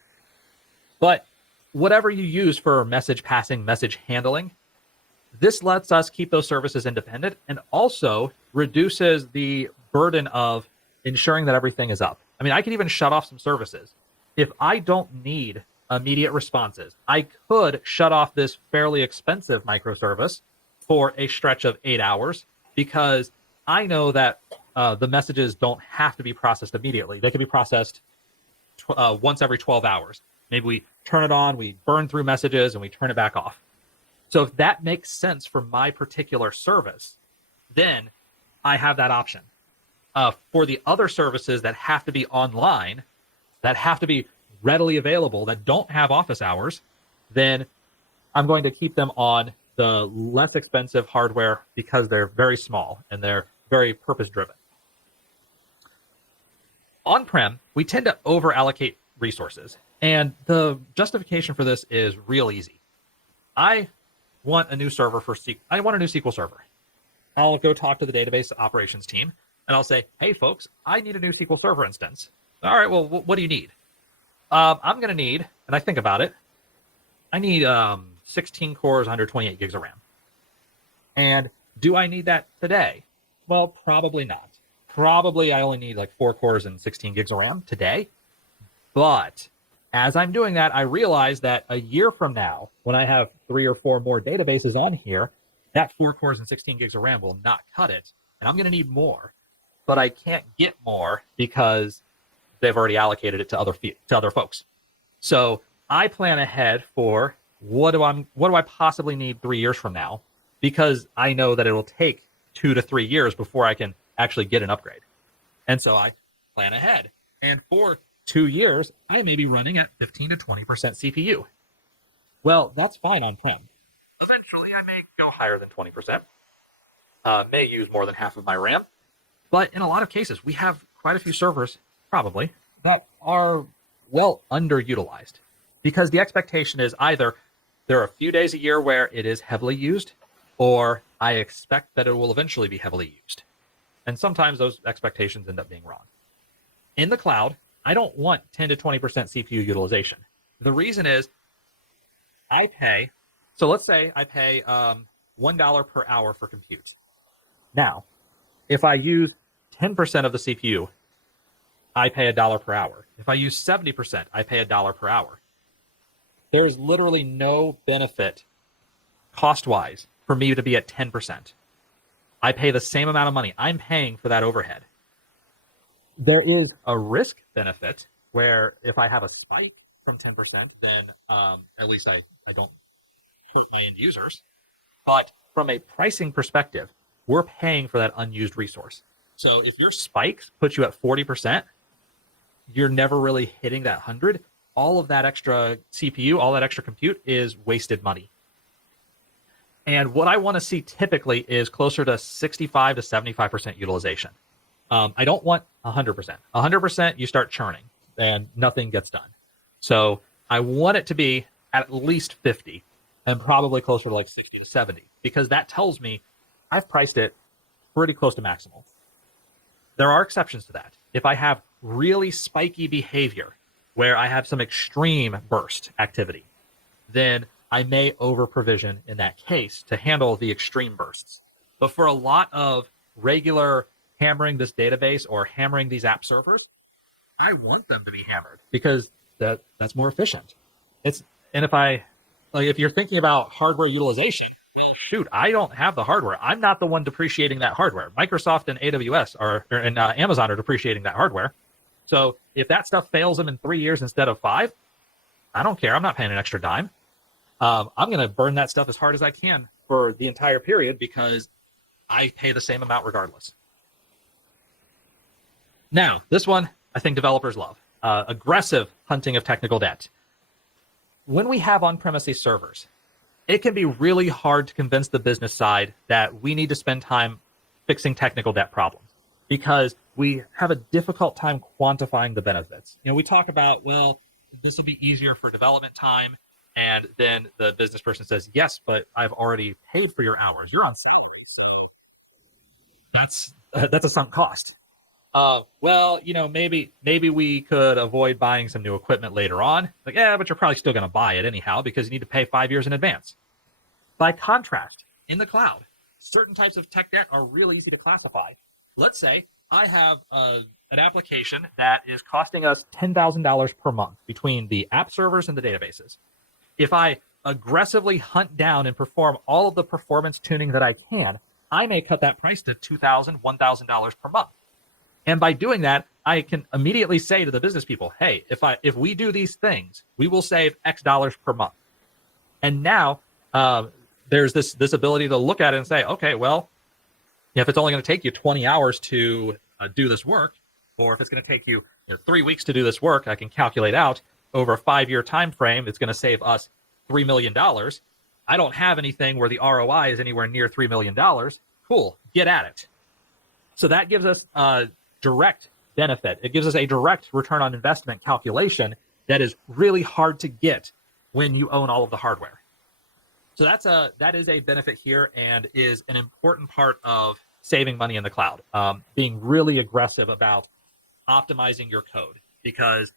But whatever you use for message passing, message handling, this lets us keep those services independent and also reduces the burden of ensuring that everything is up. I mean, I could even shut off some services. If I don't need immediate responses, I could shut off this fairly expensive microservice for a stretch of 8 hours because I know that the messages don't have to be processed immediately. They can be processed once every 12 hours. Maybe we turn it on, we burn through messages, and we turn it back off. So if that makes sense for my particular service, then I have that option. For the other services that have to be online, that have to be readily available, that don't have office hours, then I'm going to keep them on the less expensive hardware because they're very small and they're very purpose-driven. On-prem, we tend to over-allocate resources. And the justification for this is real easy. I want a new server for SQL. I want a new SQL server. I'll go talk to the database operations team, and I'll say, hey, folks, I need a new SQL Server instance. All right, well, what do you need? I'm going to need, and I think about it, I need 16 cores, 128 gigs of RAM. And do I need that today? Well, probably not. Probably I only need like 4 cores and 16 gigs of RAM today. But as I'm doing that, I realize that a year from now, when I have 3 or 4 more databases on here, that 4 cores and 16 gigs of RAM will not cut it. And I'm going to need more. But I can't get more because they've already allocated it to other folks. So I plan ahead for what do I possibly need 3 years from now, because I know that it will take 2 to 3 years before I can actually get an upgrade. And so I plan ahead. And for 2 years, I may be running at 15 to 20% CPU. Well, that's fine on-prem. Eventually, I may go higher than 20%. May use more than half of my RAM. But in a lot of cases, we have quite a few servers, probably, that are well underutilized. Because the expectation is either there are a few days a year where it is heavily used, or I expect that it will eventually be heavily used. And sometimes those expectations end up being wrong. In the cloud, I don't want 10 to 20% CPU utilization. The reason is so let's say I pay $1 per hour for compute. Now, if I use 10% of the CPU, I pay $1 per hour. If I use 70%, I pay $1 per hour. There is literally no benefit cost-wise for me to be at 10%. I pay the same amount of money. I'm paying for that overhead. There is a risk benefit where if I have a spike from 10%, then at least I don't hurt my end users. But from a pricing perspective, we're paying for that unused resource. So if your spikes put you at 40%, you're never really hitting that 100. All of that extra CPU, all that extra compute is wasted money. And what I want to see typically is closer to 65 to 75% utilization. I don't want 100%. 100%, you start churning and nothing gets done. So I want it to be at least 50 and probably closer to like 60 to 70, because that tells me I've priced it pretty close to maximal. There are exceptions to that. If I have really spiky behavior where I have some extreme burst activity, then I may over provision in that case to handle the extreme bursts. But for a lot of regular hammering this database or hammering these app servers, I want them to be hammered because that's more efficient. If you're thinking about hardware utilization, well, shoot, I don't have the hardware. I'm not the one depreciating that hardware. Microsoft and AWS and Amazon are depreciating that hardware. So if that stuff fails them in 3 years instead of 5, I don't care. I'm not paying an extra dime. I'm going to burn that stuff as hard as I can for the entire period because I pay the same amount regardless. Now, this one I think developers love. Aggressive hunting of technical debt. When we have on-premises servers, it can be really hard to convince the business side that we need to spend time fixing technical debt problems because we have a difficult time quantifying the benefits. We talk about, well, this will be easier for development time. And then the business person says, yes, but I've already paid for your hours. You're on salary. So that's a sunk cost. Well, maybe we could avoid buying some new equipment later on. Like, yeah, but you're probably still going to buy it anyhow because you need to pay 5 years in advance. By contrast, in the cloud, certain types of tech debt are really easy to classify. Let's say I have an application that is costing us $10,000 per month between the app servers and the databases. If I aggressively hunt down and perform all of the performance tuning that I can, I may cut that price to $2,000, $1,000 per month. And by doing that, I can immediately say to the business people, hey, if we do these things, we will save X dollars per month. And now there's this ability to look at it and say, okay, well, if it's only going to take you 20 hours to do this work, or if it's going to take you 3 weeks to do this work, I can calculate out over a 5-year time frame, it's going to save us $3 million. I don't have anything where the ROI is anywhere near $3 million. Cool, get at it. So that gives us a direct benefit. It gives us a direct return on investment calculation that is really hard to get when you own all of the hardware. So that is a benefit here and is an important part of saving money in the cloud. Being really aggressive about optimizing your code, because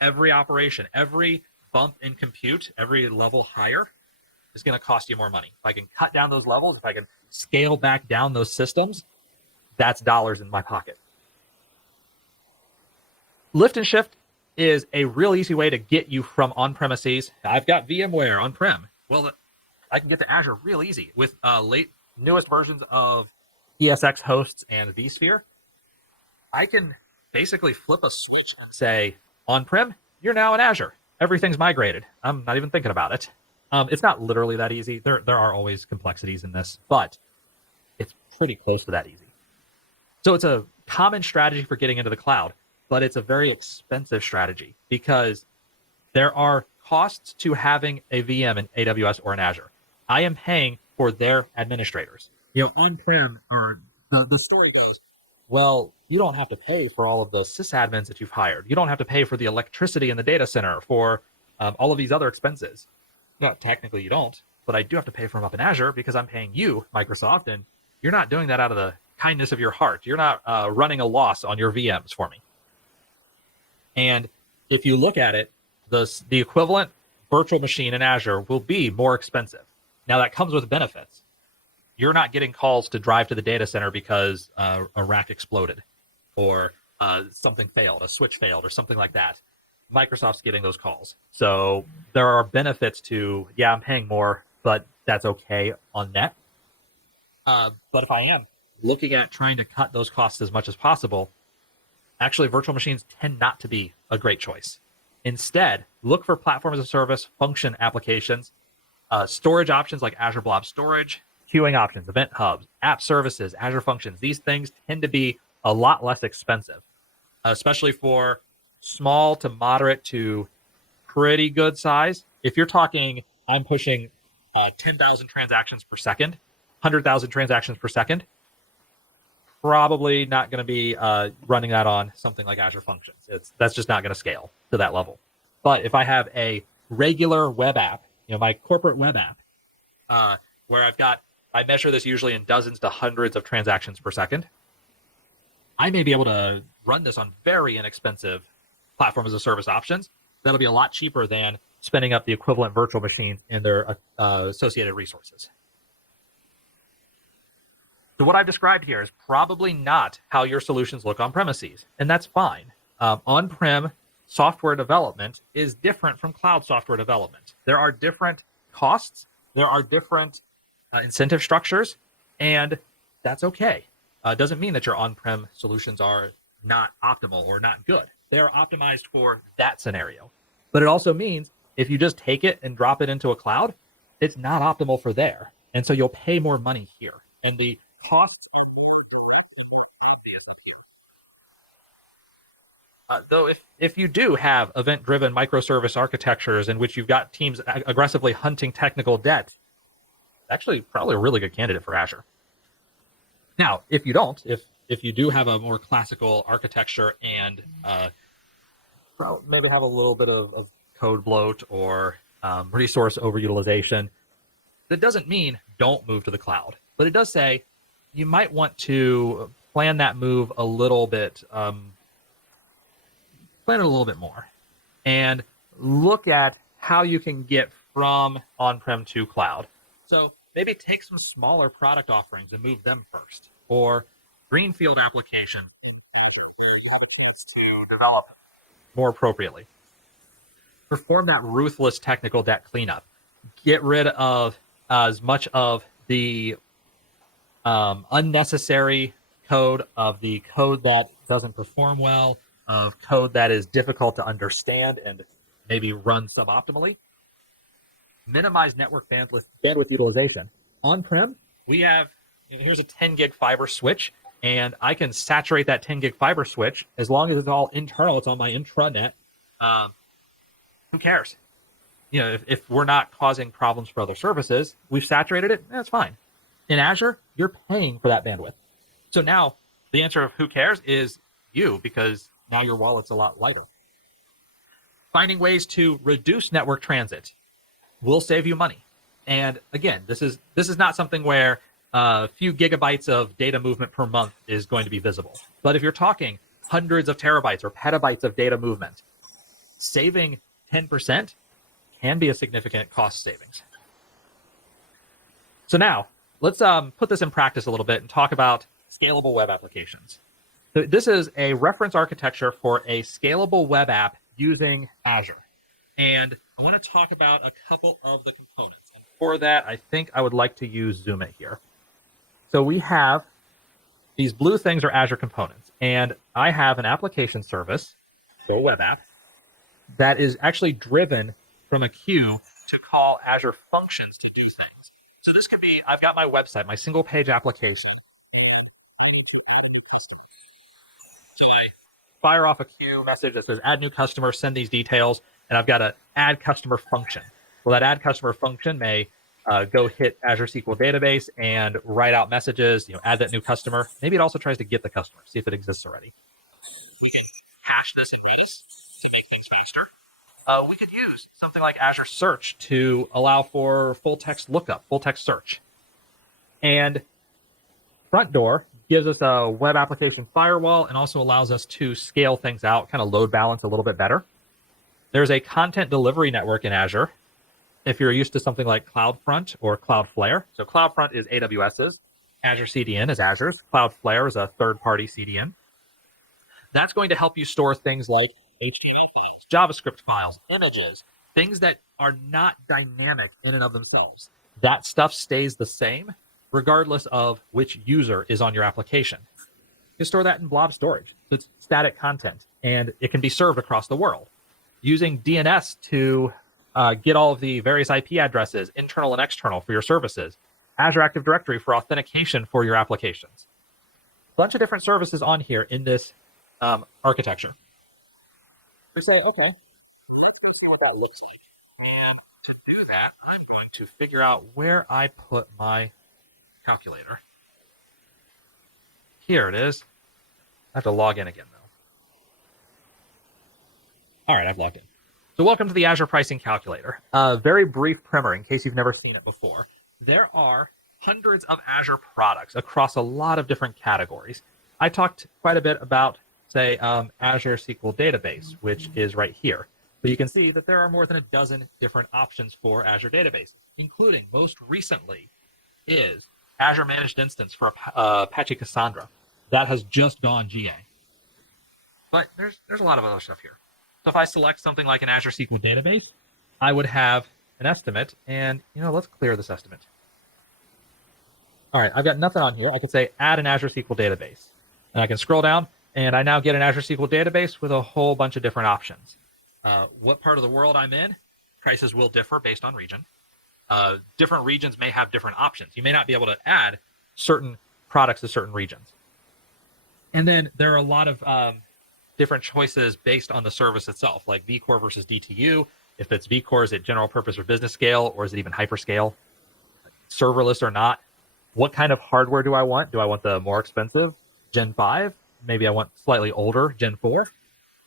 every operation, every bump in compute, every level higher is going to cost you more money. If I can cut down those levels, if I can scale back down those systems, that's dollars in my pocket. Lift and shift is a real easy way to get you from on-premises. I've got VMware on-prem. Well, I can get to Azure real easy with newest versions of ESX hosts and vSphere. I can basically flip a switch and say, on-prem, you're now in Azure. Everything's migrated. I'm not even thinking about it. It's not literally that easy. There are always complexities in this, but it's pretty close to that easy. So it's a common strategy for getting into the cloud, but it's a very expensive strategy because there are costs to having a VM in AWS or in Azure. I am paying for their administrators. On-prem, or the story goes, well, you don't have to pay for all of the sysadmins that you've hired. You don't have to pay for the electricity in the data center, for all of these other expenses. No, technically you don't, but I do have to pay for them up in Azure because I'm paying you, Microsoft, and you're not doing that out of the kindness of your heart. You're not running a loss on your VMs for me. And if you look at it, the equivalent virtual machine in Azure will be more expensive. Now that comes with benefits. You're not getting calls to drive to the data center because a rack exploded or something failed, a switch failed or something like that. Microsoft's getting those calls. So there are benefits to, yeah, I'm paying more, but that's okay on net. But if I am looking at trying to cut those costs as much as possible, actually virtual machines tend not to be a great choice. Instead, look for platform as a service, function applications, storage options like Azure Blob Storage, queuing options, event hubs, app services, Azure Functions. These things tend to be a lot less expensive, especially for small to moderate to pretty good size. If you're talking, I'm pushing 10,000 transactions per second, 100,000 transactions per second, probably not going to be running that on something like Azure Functions. That's just not going to scale to that level. But if I have a regular web app, my corporate web app, where I measure this usually in dozens to hundreds of transactions per second, I may be able to run this on very inexpensive platform as a service options. That'll be a lot cheaper than spinning up the equivalent virtual machines and their associated resources. So what I've described here is probably not how your solutions look on premises, and that's fine. On-prem software development is different from cloud software development. There are different costs, there are different incentive structures, and that's okay. Doesn't mean that your on-prem solutions are not optimal or not good. They are optimized for that scenario. But it also means if you just take it and drop it into a cloud, it's not optimal for there. And so you'll pay more money here. And the costs, though, if you do have event-driven microservice architectures in which you've got teams aggressively hunting technical debt, it's actually probably a really good candidate for Azure. Now, if you don't, if you do have a more classical architecture and maybe have a little bit of code bloat or resource overutilization, that doesn't mean don't move to the cloud. But it does say you might want to plan that move a little bit, plan it a little bit more, and look at how you can get from on-prem to cloud. So maybe take some smaller product offerings and move them first, or greenfield application where you have a chance to develop more appropriately. Perform that ruthless technical debt cleanup. Get rid of as much of the unnecessary code, of the code that doesn't perform well, of code that is difficult to understand and maybe run suboptimally. Minimize network bandwidth utilization. On-prem, we have, here's a 10 gig fiber switch, and I can saturate that 10 gig fiber switch as long as it's all internal, it's on my intranet. Who cares? If we're not causing problems for other services, we've saturated it, that's fine. In Azure, you're paying for that bandwidth. So now the answer of who cares is you, because now your wallet's a lot lighter. Finding ways to reduce network transit will save you money. And again, this is not something where a few gigabytes of data movement per month is going to be visible. But if you're talking hundreds of terabytes or petabytes of data movement, saving 10% can be a significant cost savings. So now let's put this in practice a little bit and talk about scalable web applications. So this is a reference architecture for a scalable web app using Azure. And I want to talk about a couple of the components. And for that, I think I would like to use Zoom It here. So we have these blue things are Azure components. And I have an application service, so a web app, that is actually driven from a queue to call Azure Functions to do things. So this could be, I've got my website, my single page application. So I fire off a queue message that says add new customer, send these details, and I've got an add customer function. Well, that add customer function may go hit Azure SQL Database and write out messages, add that new customer. Maybe it also tries to get the customer, see if it exists already. We can hash this in Redis to make things faster. We could use something like Azure Search to allow for full text lookup, full text search. And Front Door gives us a web application firewall and also allows us to scale things out, kind of load balance a little bit better. There's a content delivery network in Azure. If you're used to something like CloudFront or Cloudflare. So CloudFront is AWS's, Azure CDN is Azure's, Cloudflare is a third-party CDN. That's going to help you store things like HTML files, JavaScript files, images, things that are not dynamic in and of themselves. That stuff stays the same regardless of which user is on your application. can store that in blob storage. So it's static content, and it can be served across the world. Using DNS to get all of the various IP addresses, internal and external, for your services. Azure Active Directory for authentication for your applications. A bunch of different services on here in this architecture. We say, okay, let's see what that looks like. And to do that, I'm going to figure out where I put my calculator. Here it is. I have to log in again, though. All right, I've logged in. So welcome to the Azure Pricing Calculator. Very brief primer in case you've never seen it before. There are hundreds of Azure products across a lot of different categories. I talked quite a bit about, say, Azure SQL Database, which is right here. But you can see that there are more than a dozen different options for Azure Database, including, most recently, is Azure Managed Instance for Apache Cassandra. That has just gone GA. But there's a lot of other stuff here. So if I select something like an Azure SQL Database, I would have an estimate, and let's clear this estimate. All right, I've got nothing on here. I could say add an Azure SQL Database, and I can scroll down, and I now get an Azure SQL Database with a whole bunch of different options. What part of the world I'm in, prices will differ based on region. Different regions may have different options. You may not be able to add certain products to certain regions. And then there are a lot of different choices based on the service itself, like vCore versus DTU. If it's vCore, is it general purpose or business scale, or is it even hyperscale? Serverless or not? What kind of hardware do I want? Do I want the more expensive Gen 5? Maybe I want slightly older Gen 4?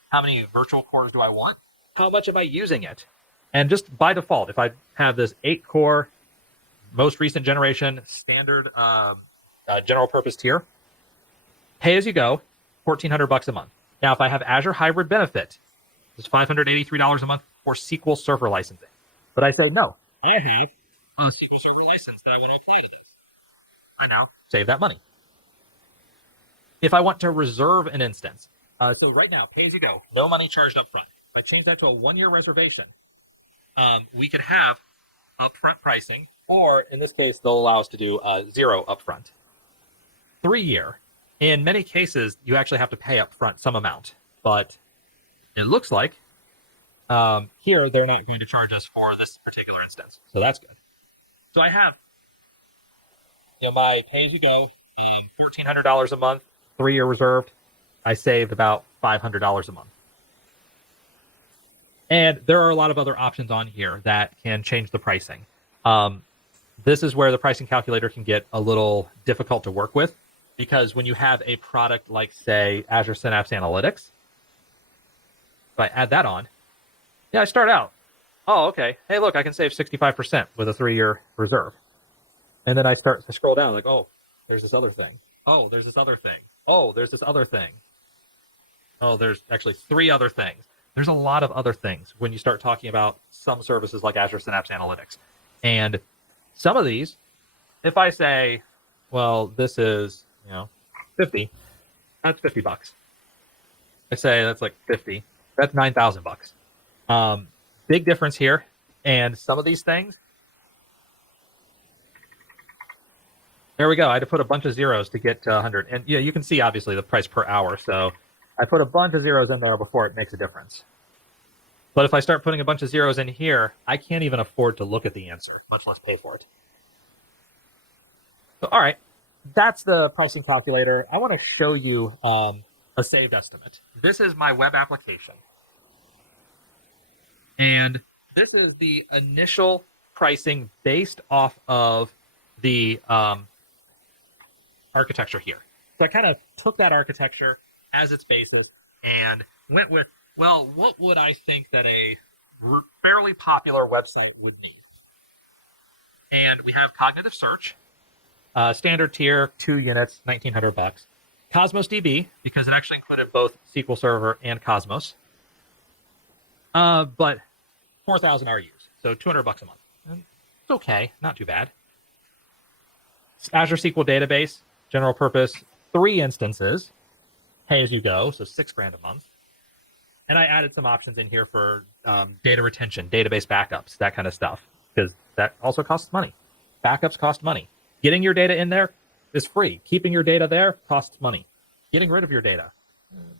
How many virtual cores do I want? How much am I using it? And just by default, if I have this 8-core, most recent generation, standard general purpose tier, pay as you go, $1,400 a month. Now, if I have Azure Hybrid Benefit, it's $583 a month for SQL Server licensing. But I say, no, I have a SQL Server license that I want to apply to this. I now save that money. If I want to reserve an instance, so right now, pay as you go, no money charged up front. If I change that to a 1-year reservation, we could have upfront pricing, or in this case, they'll allow us to do 0 upfront. 3-year. In many cases, you actually have to pay up front some amount, but it looks like here they're not going to charge us for this particular instance, so that's good. So I have my pay-as-you-go, $1,400 a month, 3-year reserved. I saved about $500 a month. And there are a lot of other options on here that can change the pricing. This is where the pricing calculator can get a little difficult to work with, because when you have a product like, say, Azure Synapse Analytics, if I add that on, I start out, oh, okay, hey, look, I can save 65% with a 3-year reserve. And then I start to scroll down, like, oh, there's this other thing. Oh, there's this other thing. Oh, there's this other thing. Oh, there's actually 3 other things. There's a lot of other things when you start talking about some services like Azure Synapse Analytics. And some of these, if I say, well, this is, 50, that's $50. I say that's like 50, that's $9,000. Big difference here. And some of these things, there we go. I had to put a bunch of zeros to get to 100. And you can see obviously the price per hour. So I put a bunch of zeros in there before it makes a difference. But if I start putting a bunch of zeros in here, I can't even afford to look at the answer, much less pay for it. So, all right, that's the pricing calculator. I want to show you a saved estimate. This is my web application. And this is the initial pricing based off of the architecture here. So I kind of took that architecture as its basis and went with, well, what would I think that a fairly popular website would need? And we have cognitive search, standard tier, 2 units, $1,900. Cosmos DB, because it actually included both SQL Server and Cosmos. But 4,000 RUs, so $200 a month. And it's okay, not too bad. Azure SQL Database, general purpose, 3 instances, pay as you go, so $6,000 a month. And I added some options in here for data retention, database backups, that kind of stuff, because that also costs money. Backups cost money. Getting your data in there is free. Keeping your data there costs money. getting rid of your data.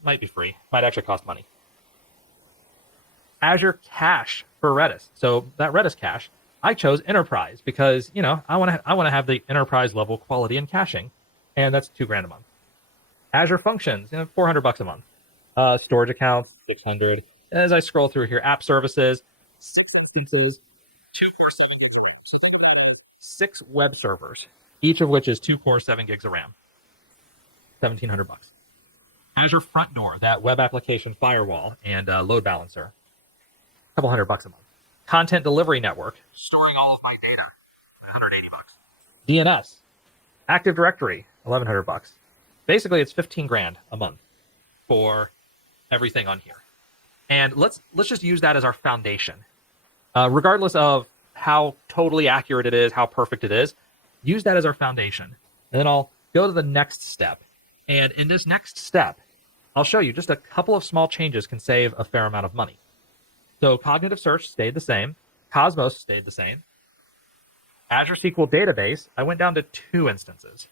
Might be free, might actually cost money. Azure Cache for Redis. So that Redis cache, I chose Enterprise because, you know, I want to have the enterprise level quality and caching, and that's $2,000 a month. Azure Functions, you know, $400 a month. Storage accounts, $600. As I scroll through here, app services, 6 instances, 2 core 6 web servers, each of which is 2 core 7 gigs of RAM, $1,700. Azure Front Door, that web application firewall and load balancer, a couple $100 a month. Content Delivery Network, storing all of my data, $180. DNS, Active Directory, $1,100. Basically, it's $15,000 a month for everything on here. And let's just use that as our foundation. Regardless of how totally accurate it is, how perfect it is, use that as our foundation. And then I'll go to the next step. And in this next step, I'll show you just a couple of small changes can save a fair amount of money. So cognitive search stayed the same. Cosmos stayed the same. Azure SQL Database, I went down to 2 instances.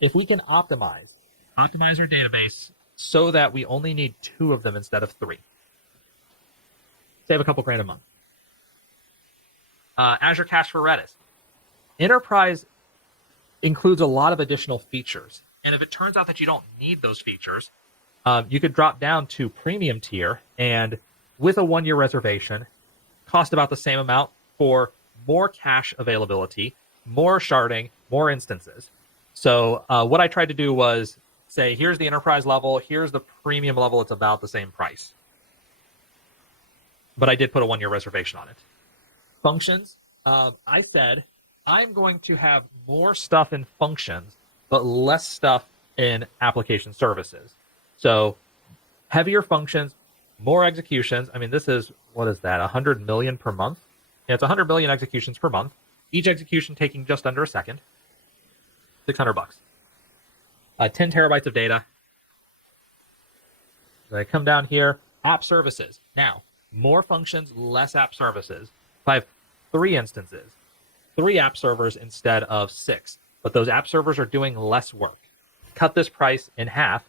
If we can optimize our database so that we only need 2 of them instead of 3. Save a couple grand a month. Azure Cache for Redis. Enterprise includes a lot of additional features. And if it turns out that you don't need those features, you could drop down to premium tier, and with a 1-year reservation, cost about the same amount for more cache availability, more sharding, more instances. So what I tried to do was say, here's the enterprise level, here's the premium level, it's about the same price. But I did put a 1-year reservation on it. Functions, I said, I'm going to have more stuff in functions, but less stuff in application services. So heavier functions, more executions. I mean, this is, what is that, 100 million per month? Yeah, it's 100 million executions per month. Each execution taking just under a second. $600. 10 terabytes of data. So I come down here, app services. Now, more functions, less app services. If I have 3 instances, 3 app servers instead of 6, but those app servers are doing less work. Cut this price in half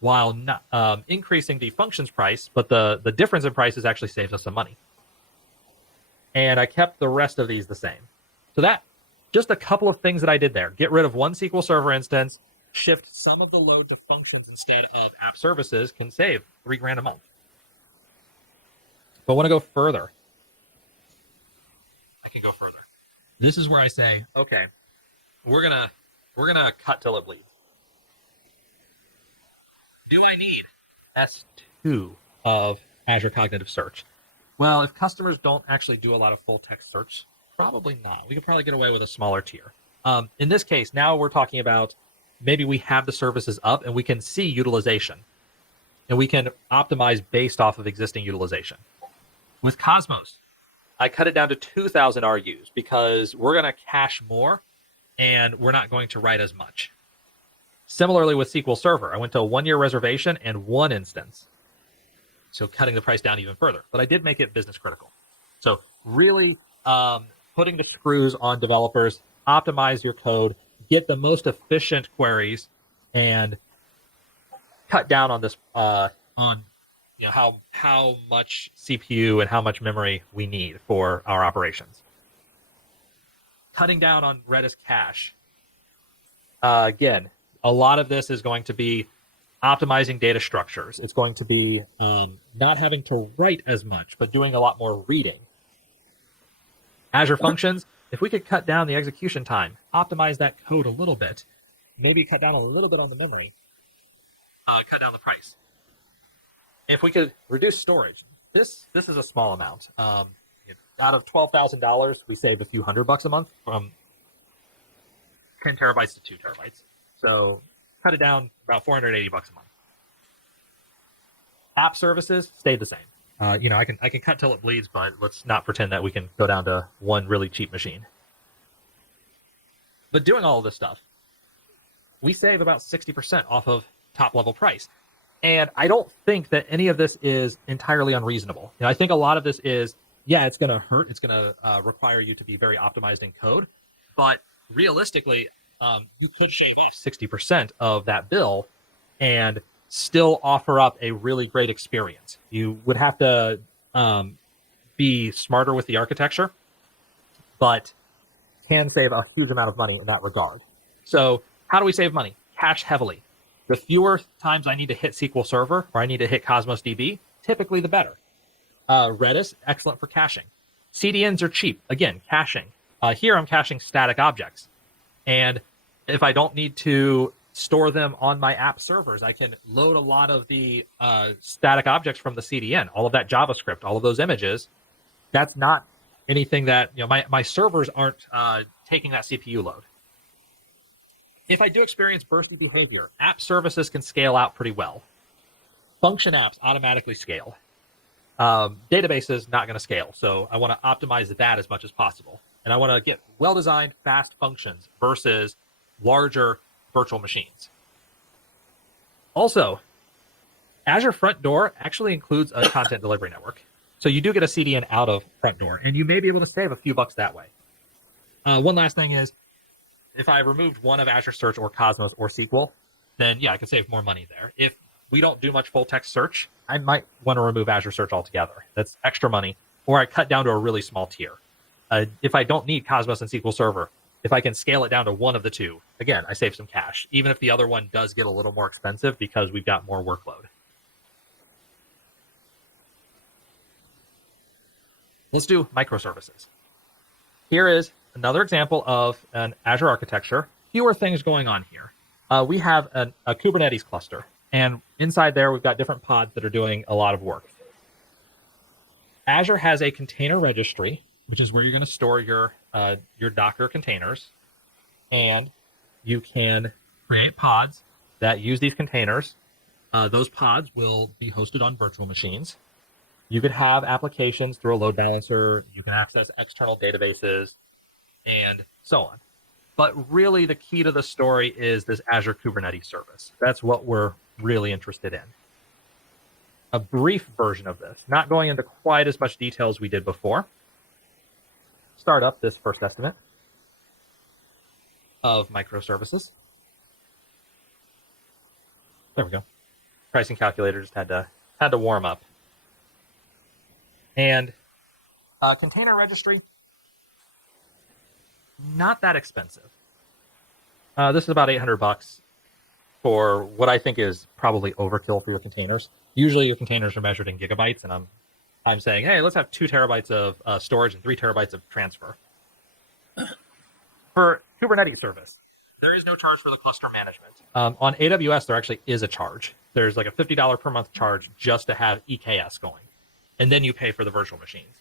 while not increasing the functions price, but the difference in prices actually saves us some money. And I kept the rest of these the same. So that, just a couple of things that I did there. Get rid of 1 SQL Server instance, shift some of the load to functions instead of app services, can save $3,000 a month. But I want to go further. I can go further. This is where I say, okay, we're gonna cut till it bleeds. Do I need S2 of Azure Cognitive Search? Well, if customers don't actually do a lot of full text search, probably not. We could probably get away with a smaller tier. In this case, now we're talking about maybe we have the services up and we can see utilization, and we can optimize based off of existing utilization. With Cosmos, I cut it down to 2,000 RUs because we're going to cache more and we're not going to write as much. Similarly with SQL Server, I went to a 1-year reservation and 1 instance. So cutting the price down even further. But I did make it business critical. So really putting the screws on developers, optimize your code, get the most efficient queries, and cut down on this on you know how much CPU and how much memory we need for our operations. Cutting down on Redis cache. Again, a lot of this is going to be optimizing data structures. It's going to be not having to write as much, but doing a lot more reading. Azure Functions, if we could cut down the execution time, optimize that code a little bit, maybe cut down a little bit on the memory, cut down the price. If we could reduce storage, this is a small amount. Out of $12,000, we save a few $100 a month from 10 terabytes to 2 terabytes. So cut it down about $480 a month. App services stayed the same. I can cut till it bleeds, but let's not pretend that we can go down to one really cheap machine. But doing all of this stuff, we save about 60% off of top level price. And I don't think that any of this is entirely unreasonable. I think a lot of this is, yeah, it's going to hurt. It's going to require you to be very optimized in code. But realistically, you could shave off 60% of that bill and still offer up a really great experience. You would have to be smarter with the architecture, but can save a huge amount of money in that regard. So how do we save money? Cache heavily. The fewer times I need to hit SQL Server or I need to hit Cosmos DB, typically the better. Redis, excellent for caching. CDNs are cheap. Again, caching. Here I'm caching static objects. And if I don't need to store them on my app servers, I can load a lot of the static objects from the CDN, all of that JavaScript, all of those images. That's not anything that, my servers aren't taking that CPU load. If I do experience bursty behavior, app services can scale out pretty well. Function apps automatically scale. Databases not going to scale, so I want to optimize that as much as possible. And I want to get well-designed, fast functions versus larger virtual machines. Also, Azure Front Door actually includes a content delivery network. So you do get a CDN out of Front Door, and you may be able to save a few bucks that way. One last thing is, if I removed one of Azure Search or Cosmos or SQL, then yeah, I can save more money there. If we don't do much full text search, I might want to remove Azure Search altogether. That's extra money. Or I cut down to a really small tier. If I don't need Cosmos and SQL Server, if I can scale it down to one of the two, again, I save some cash, even if the other one does get a little more expensive because we've got more workload. Let's do microservices. Here is another example of an Azure architecture. Fewer things going on here. We have a Kubernetes cluster, and inside there, we've got different pods that are doing a lot of work. Azure has a container registry, which is where you're going to store your Docker containers, and you can create pods that use these containers. Those pods will be hosted on virtual machines. You could have applications through a load balancer. You can access external databases, and so on. But really, the key to the story is this Azure Kubernetes service. That's what we're really interested in. A brief version of this, not going into quite as much detail as we did before. Start up this first estimate of microservices. There we go. Pricing calculator just had to warm up. And container registry, not that expensive. This is about $800 for what I think is probably overkill for your containers. Usually your containers are measured in gigabytes, and I'm saying, hey, let's have 2 terabytes of storage and 3 terabytes of transfer. For Kubernetes service, there is no charge for the cluster management. On AWS, there actually is a charge. There's like a $50 per month charge just to have EKS going. And then you pay for the virtual machines.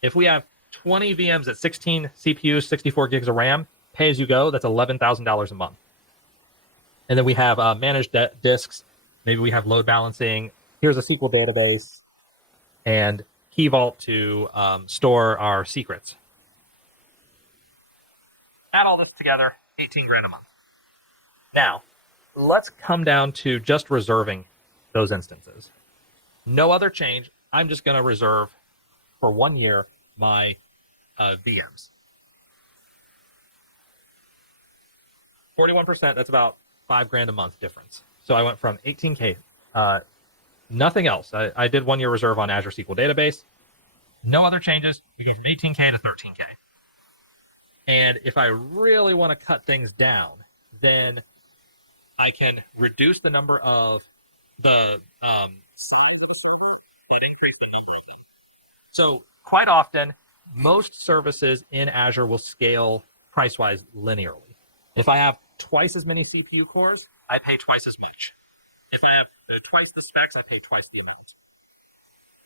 If we have 20 VMs at 16 CPUs, 64 gigs of RAM, pay as you go, that's $11,000 a month. And then we have managed disks. Maybe we have load balancing. Here's a SQL database and Key Vault to store our secrets. Add all this together, 18 grand a month. Now, let's come down to just reserving those instances. No other change. I'm just going to reserve for 1 year my VMs. 41%, that's about $5 grand a month difference. So I went from 18K, nothing else. I did 1 year reserve on Azure SQL Database. No other changes. You go from 18K to 13K. And if I really want to cut things down, then I can reduce the number of the size of the server, but increase the number of them. So quite often, most services in Azure will scale price-wise linearly. If I have twice as many CPU cores, I pay twice as much. If I have twice the specs, I pay twice the amount.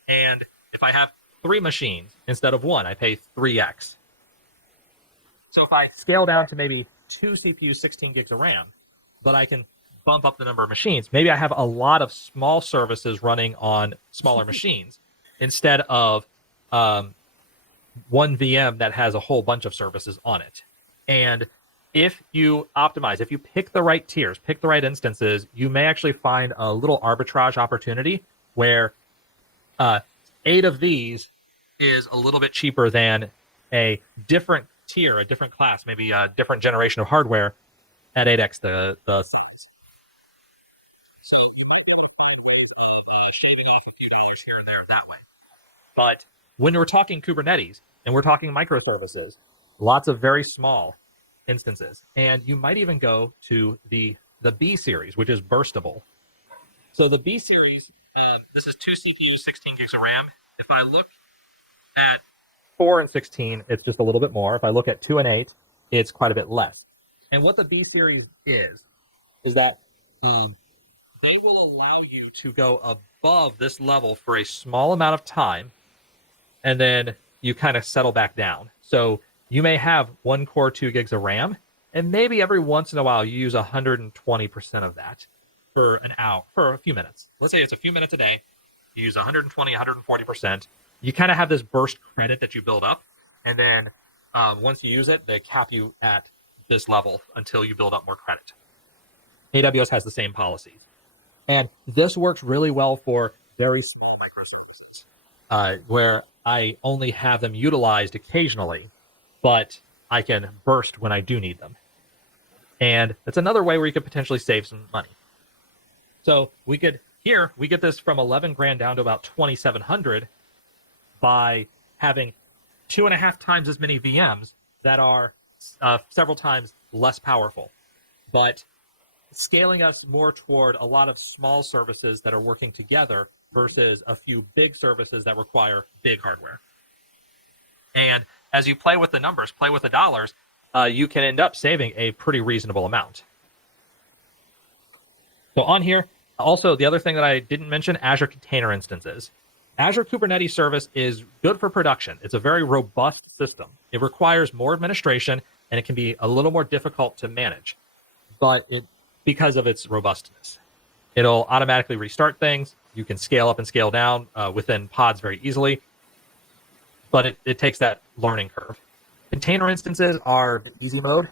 And if I have 3 machines instead of 1, I pay 3x. So if I scale down to maybe 2 CPUs, 16 gigs of RAM, but I can bump up the number of machines. Maybe I have a lot of small services running on smaller machines instead of one VM that has a whole bunch of services on it. And if you optimize, if you pick the right tiers, pick the right instances, you may actually find a little arbitrage opportunity where 8 of these is a little bit cheaper than a different tier, a different class, maybe a different generation of hardware at 8x the size. So you might get shaving off a few dollars here and there that way. But when we're talking Kubernetes and we're talking microservices, lots of very small instances. And you might even go to the B series, which is burstable. So the B series, this is 2 CPUs, 16 gigs of RAM. If I look at 4 and 16, it's just a little bit more. If I look at 2 and 8, it's quite a bit less. And what the B series is that they will allow you to go above this level for a small amount of time, and then you kind of settle back down. So you may have 1 core, 2 gigs of RAM, and maybe every once in a while you use 120% of that for an hour, for a few minutes. Let's say it's a few minutes a day. You use 120, 140%. You kind of have this burst credit that you build up, and then once you use it, they cap you at this level until you build up more credit. AWS has the same policies. And this works really well for very small microservices, where I only have them utilized occasionally, but I can burst when I do need them. And that's another way where you could potentially save some money. So we get this from 11 grand down to about 2,700 by having 2.5 times as many VMs that are several times less powerful, but scaling us more toward a lot of small services that are working together versus a few big services that require big hardware. And as you play with the numbers, play with the dollars, you can end up saving a pretty reasonable amount. So on here, also the other thing that I didn't mention, Azure Container Instances. Azure Kubernetes Service is good for production. It's a very robust system. It requires more administration, and it can be a little more difficult to manage, but because of its robustness. It'll automatically restart things. You can scale up and scale down within pods very easily, but it takes that learning curve. Container instances are easy mode.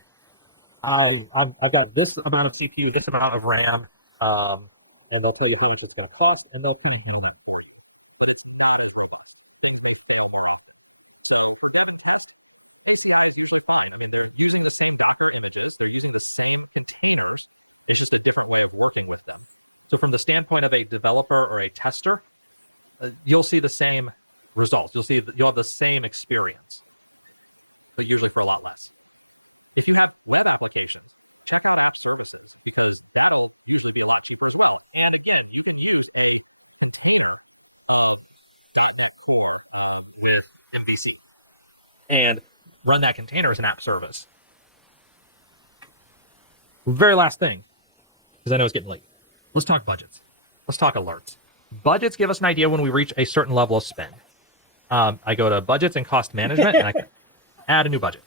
I've got this amount of CPU, this amount of RAM, and they'll tell you how much it's going to cost, and they'll feed you it. And run that container as an app service. Very last thing, because I know it's getting late. Let's talk budgets. Let's talk alerts. Budgets give us an idea when we reach a certain level of spend. I go to budgets and cost management, and I can add a new budget.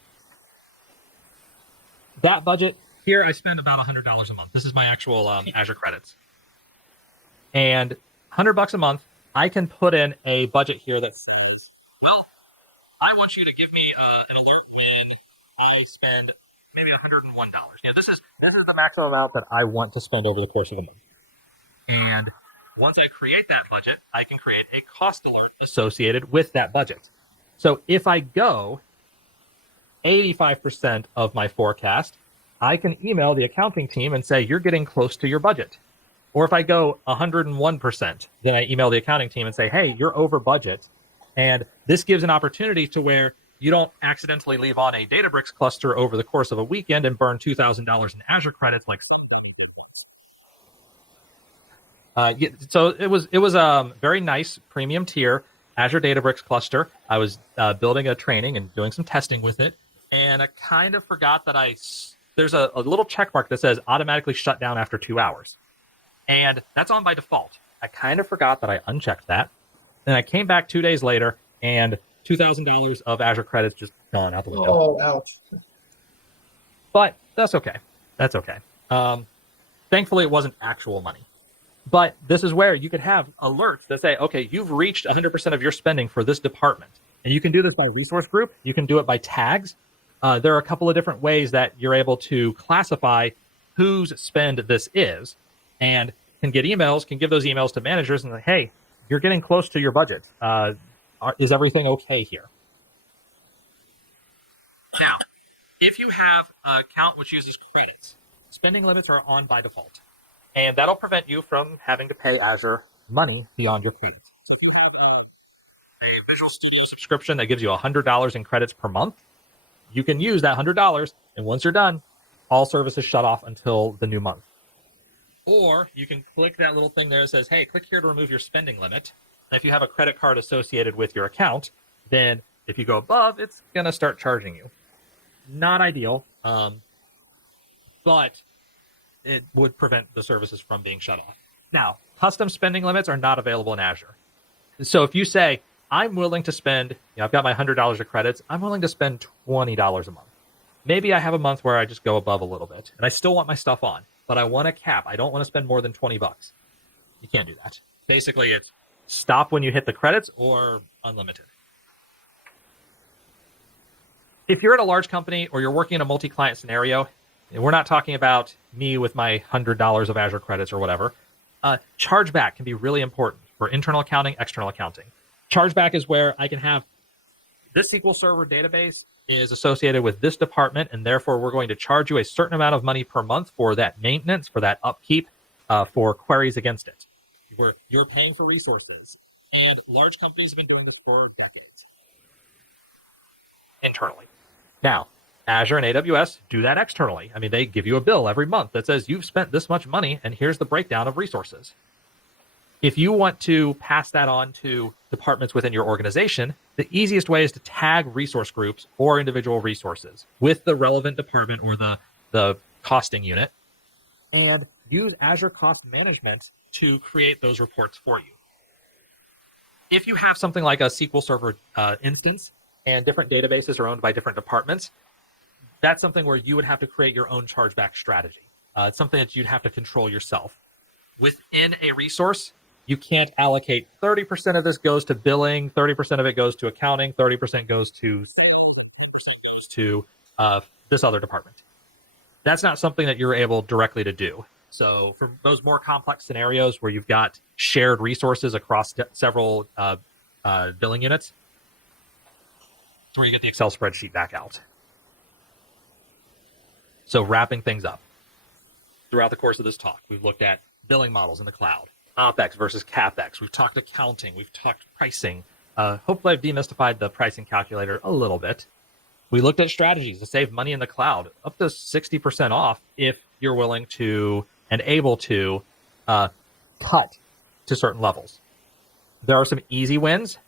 That budget, here I spend about $100 a month. This is my actual Azure credits. And $100 a month, I can put in a budget here that says, well, I want you to give me an alert when I spend maybe $101. This is the maximum amount that I want to spend over the course of a month. And once I create that budget, I can create a cost alert associated with that budget. So if I go 85% of my forecast, I can email the accounting team and say, you're getting close to your budget. Or if I go 101%, then I email the accounting team and say, hey, you're over budget. And this gives an opportunity to where you don't accidentally leave on a Databricks cluster over the course of a weekend and burn $2,000 in Azure credits like some. So it was a very nice premium tier Azure Databricks cluster. I was building a training and doing some testing with it, and I kind of forgot that there's a little check mark that says automatically shut down after 2 hours, and that's on by default. I kind of forgot that I unchecked that. Then I came back 2 days later, and $2,000 of Azure credits just gone out the window. Oh, ouch. But that's okay. That's okay. Thankfully, it wasn't actual money. But this is where you could have alerts that say, okay, you've reached 100% of your spending for this department. And you can do this by resource group. You can do it by tags. There are a couple of different ways that you're able to classify whose spend this is, and can get emails, can give those emails to managers and say, hey, you're getting close to your budget. Is everything okay here? Now, if you have an account which uses credits, spending limits are on by default. And that'll prevent you from having to pay Azure money beyond your credits. So if you have a Visual Studio subscription that gives you $100 in credits per month, you can use that $100, and once you're done, all services shut off until the new month. Or you can click that little thing there that says, hey, click here to remove your spending limit. And if you have a credit card associated with your account, then if you go above, it's going to start charging you. Not ideal, but it would prevent the services from being shut off. Now, custom spending limits are not available in Azure. So if you say, I'm willing to spend, I've got my $100 of credits, I'm willing to spend $20 a month. Maybe I have a month where I just go above a little bit, and I still want my stuff on, but I want a cap. I don't want to spend more than $20. You can't do that. Basically, it's stop when you hit the credits or unlimited. If you're at a large company or you're working in a multi-client scenario, and we're not talking about me with my $100 of Azure credits or whatever, chargeback can be really important for internal accounting, external accounting. Chargeback is where I can have this SQL Server database is associated with this department, and therefore we're going to charge you a certain amount of money per month for that maintenance, for that upkeep, for queries against it. Where you're paying for resources. And large companies have been doing this for decades. Internally. Now, Azure and AWS do that externally. I mean, they give you a bill every month that says you've spent this much money, and here's the breakdown of resources. If you want to pass that on to departments within your organization, the easiest way is to tag resource groups or individual resources with the relevant department or the costing unit, and use Azure Cost Management to create those reports for you. If you have something like a SQL Server instance and different databases are owned by different departments, that's something where you would have to create your own chargeback strategy. It's something that you'd have to control yourself. Within a resource, you can't allocate 30% of this goes to billing, 30% of it goes to accounting, 30% goes to sales, and 10% goes to this other department. That's not something that you're able directly to do. So for those more complex scenarios where you've got shared resources across several billing units, that's where you get the Excel spreadsheet back out. So wrapping things up. Throughout the course of this talk, we've looked at billing models in the cloud, OpEx versus CapEx. We've talked accounting. We've talked pricing. Hopefully I've demystified the pricing calculator a little bit. We looked at strategies to save money in the cloud, up to 60% off if you're willing to and able to cut to certain levels. There are some easy wins.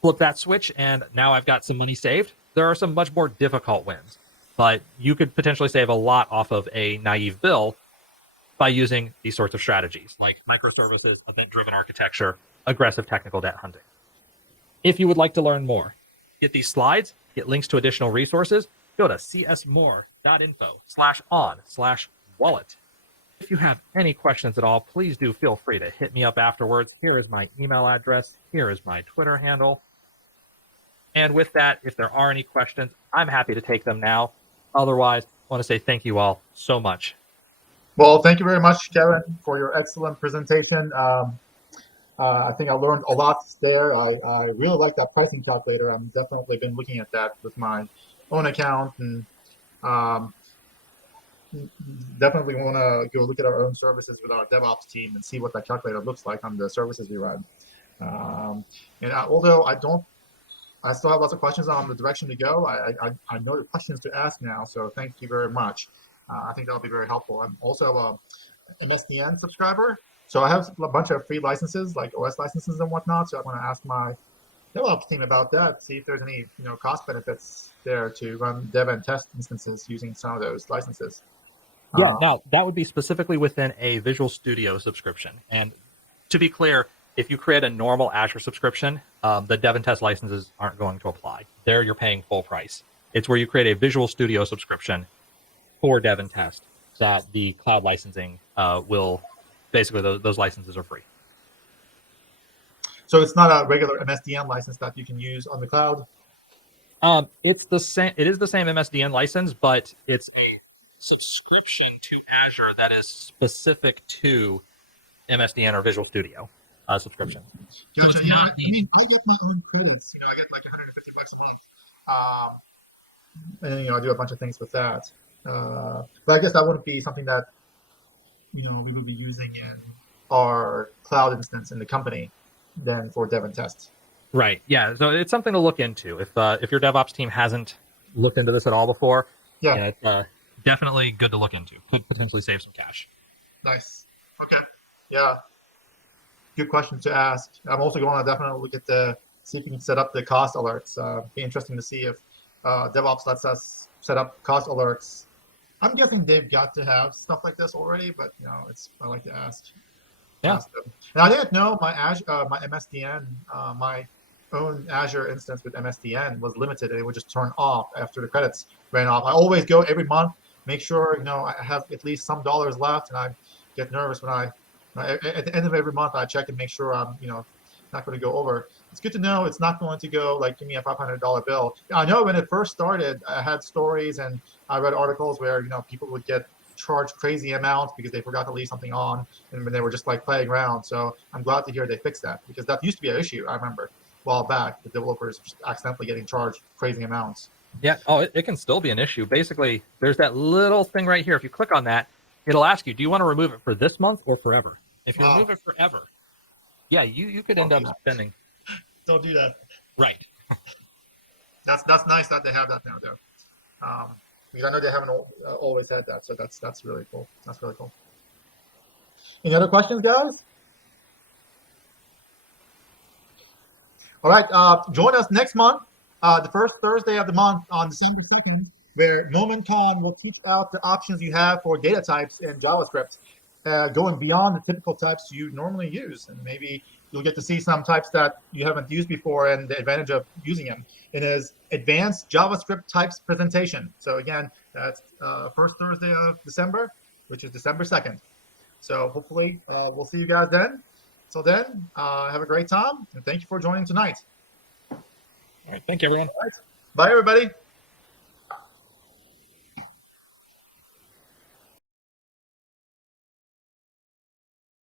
Flip that switch, and now I've got some money saved. There are some much more difficult wins, but you could potentially save a lot off of a naive bill by using these sorts of strategies like microservices, event-driven architecture, aggressive technical debt hunting. If you would like to learn more, get these slides, get links to additional resources, go to csmore.info/on/wallet. If you have any questions at all, please do feel free to hit me up afterwards. Here is my email address. Here is my Twitter handle. And with that, if there are any questions, I'm happy to take them now. Otherwise, I want to say thank you all so much. Well, thank you very much, Kevin, for your excellent presentation. I think I learned a lot there. I really like that pricing calculator. I've definitely been looking at that with my own account, and definitely want to go look at our own services with our DevOps team and see what that calculator looks like on the services we run. Although I still have lots of questions on the direction to go. I know the questions to ask now, so thank you very much. I think that'll be very helpful. I'm also an SDN subscriber, so I have a bunch of free licenses, like OS licenses and whatnot. So I'm going to ask my DevOps team about that, see if there's any cost benefits there to run dev and test instances using some of those licenses. Yeah, now that would be specifically within a Visual Studio subscription. And to be clear, if you create a normal Azure subscription, the dev and test licenses aren't going to apply. There you're paying full price. It's where you create a Visual Studio subscription for dev and test that the cloud licensing will, basically those licenses are free. So it's not a regular MSDN license that you can use on the cloud? It's the same. It is the same MSDN license, but it's a subscription to Azure that is specific to MSDN or Visual Studio subscription. Gotcha. So I mean, I get my own credits. I get like $150 a month, and I do a bunch of things with that. But I guess that wouldn't be something that we would be using in our cloud instance in the company than for dev and test. Right. Yeah. So it's something to look into. If your DevOps team hasn't looked into this at all before, Yeah. it's definitely good to look into. Could potentially save some cash. Nice. Okay. Yeah. Good question to ask. I'm also going to definitely look at see if we can set up the cost alerts. Be interesting to see if DevOps lets us set up cost alerts. I'm guessing they've got to have stuff like this already, but I like to ask. Yeah. Ask them. And I didn't know my Azure, my MSDN, my own Azure instance with MSDN was limited, and it would just turn off after the credits ran off. I always go every month, make sure I have at least some dollars left, and I get nervous when at the end of every month I check and make sure I'm not going to go over. It's good to know it's not going to go like give me a $500 bill. I know when it first started, I had stories and I read articles where people would get charged crazy amounts because they forgot to leave something on and when they were just like playing around. So I'm glad to hear they fixed that, because that used to be an issue. I remember a while back, the developers just accidentally getting charged crazy amounts. Yeah. Oh, it can still be an issue. Basically, there's that little thing right here. If you click on that, it'll ask you, do you want to remove it for this month or forever? If you remove it forever, yeah, you could end up spending. Don't do that. Right. That's nice that they have that now, though. Because I know they haven't always had that, so that's really cool. That's really cool. Any other questions, guys? All right, join us next month, the first Thursday of the month on December 2nd, where MomentCon will teach out the options you have for data types in JavaScript, going beyond the typical types you normally use. And maybe you'll get to see some types that you haven't used before and the advantage of using them. It is Advanced JavaScript Types Presentation. So again, that's first Thursday of December, which is December 2nd. So hopefully we'll see you guys then. Till then, have a great time, and thank you for joining tonight. All right. Thank you, everyone. All right. Bye, everybody.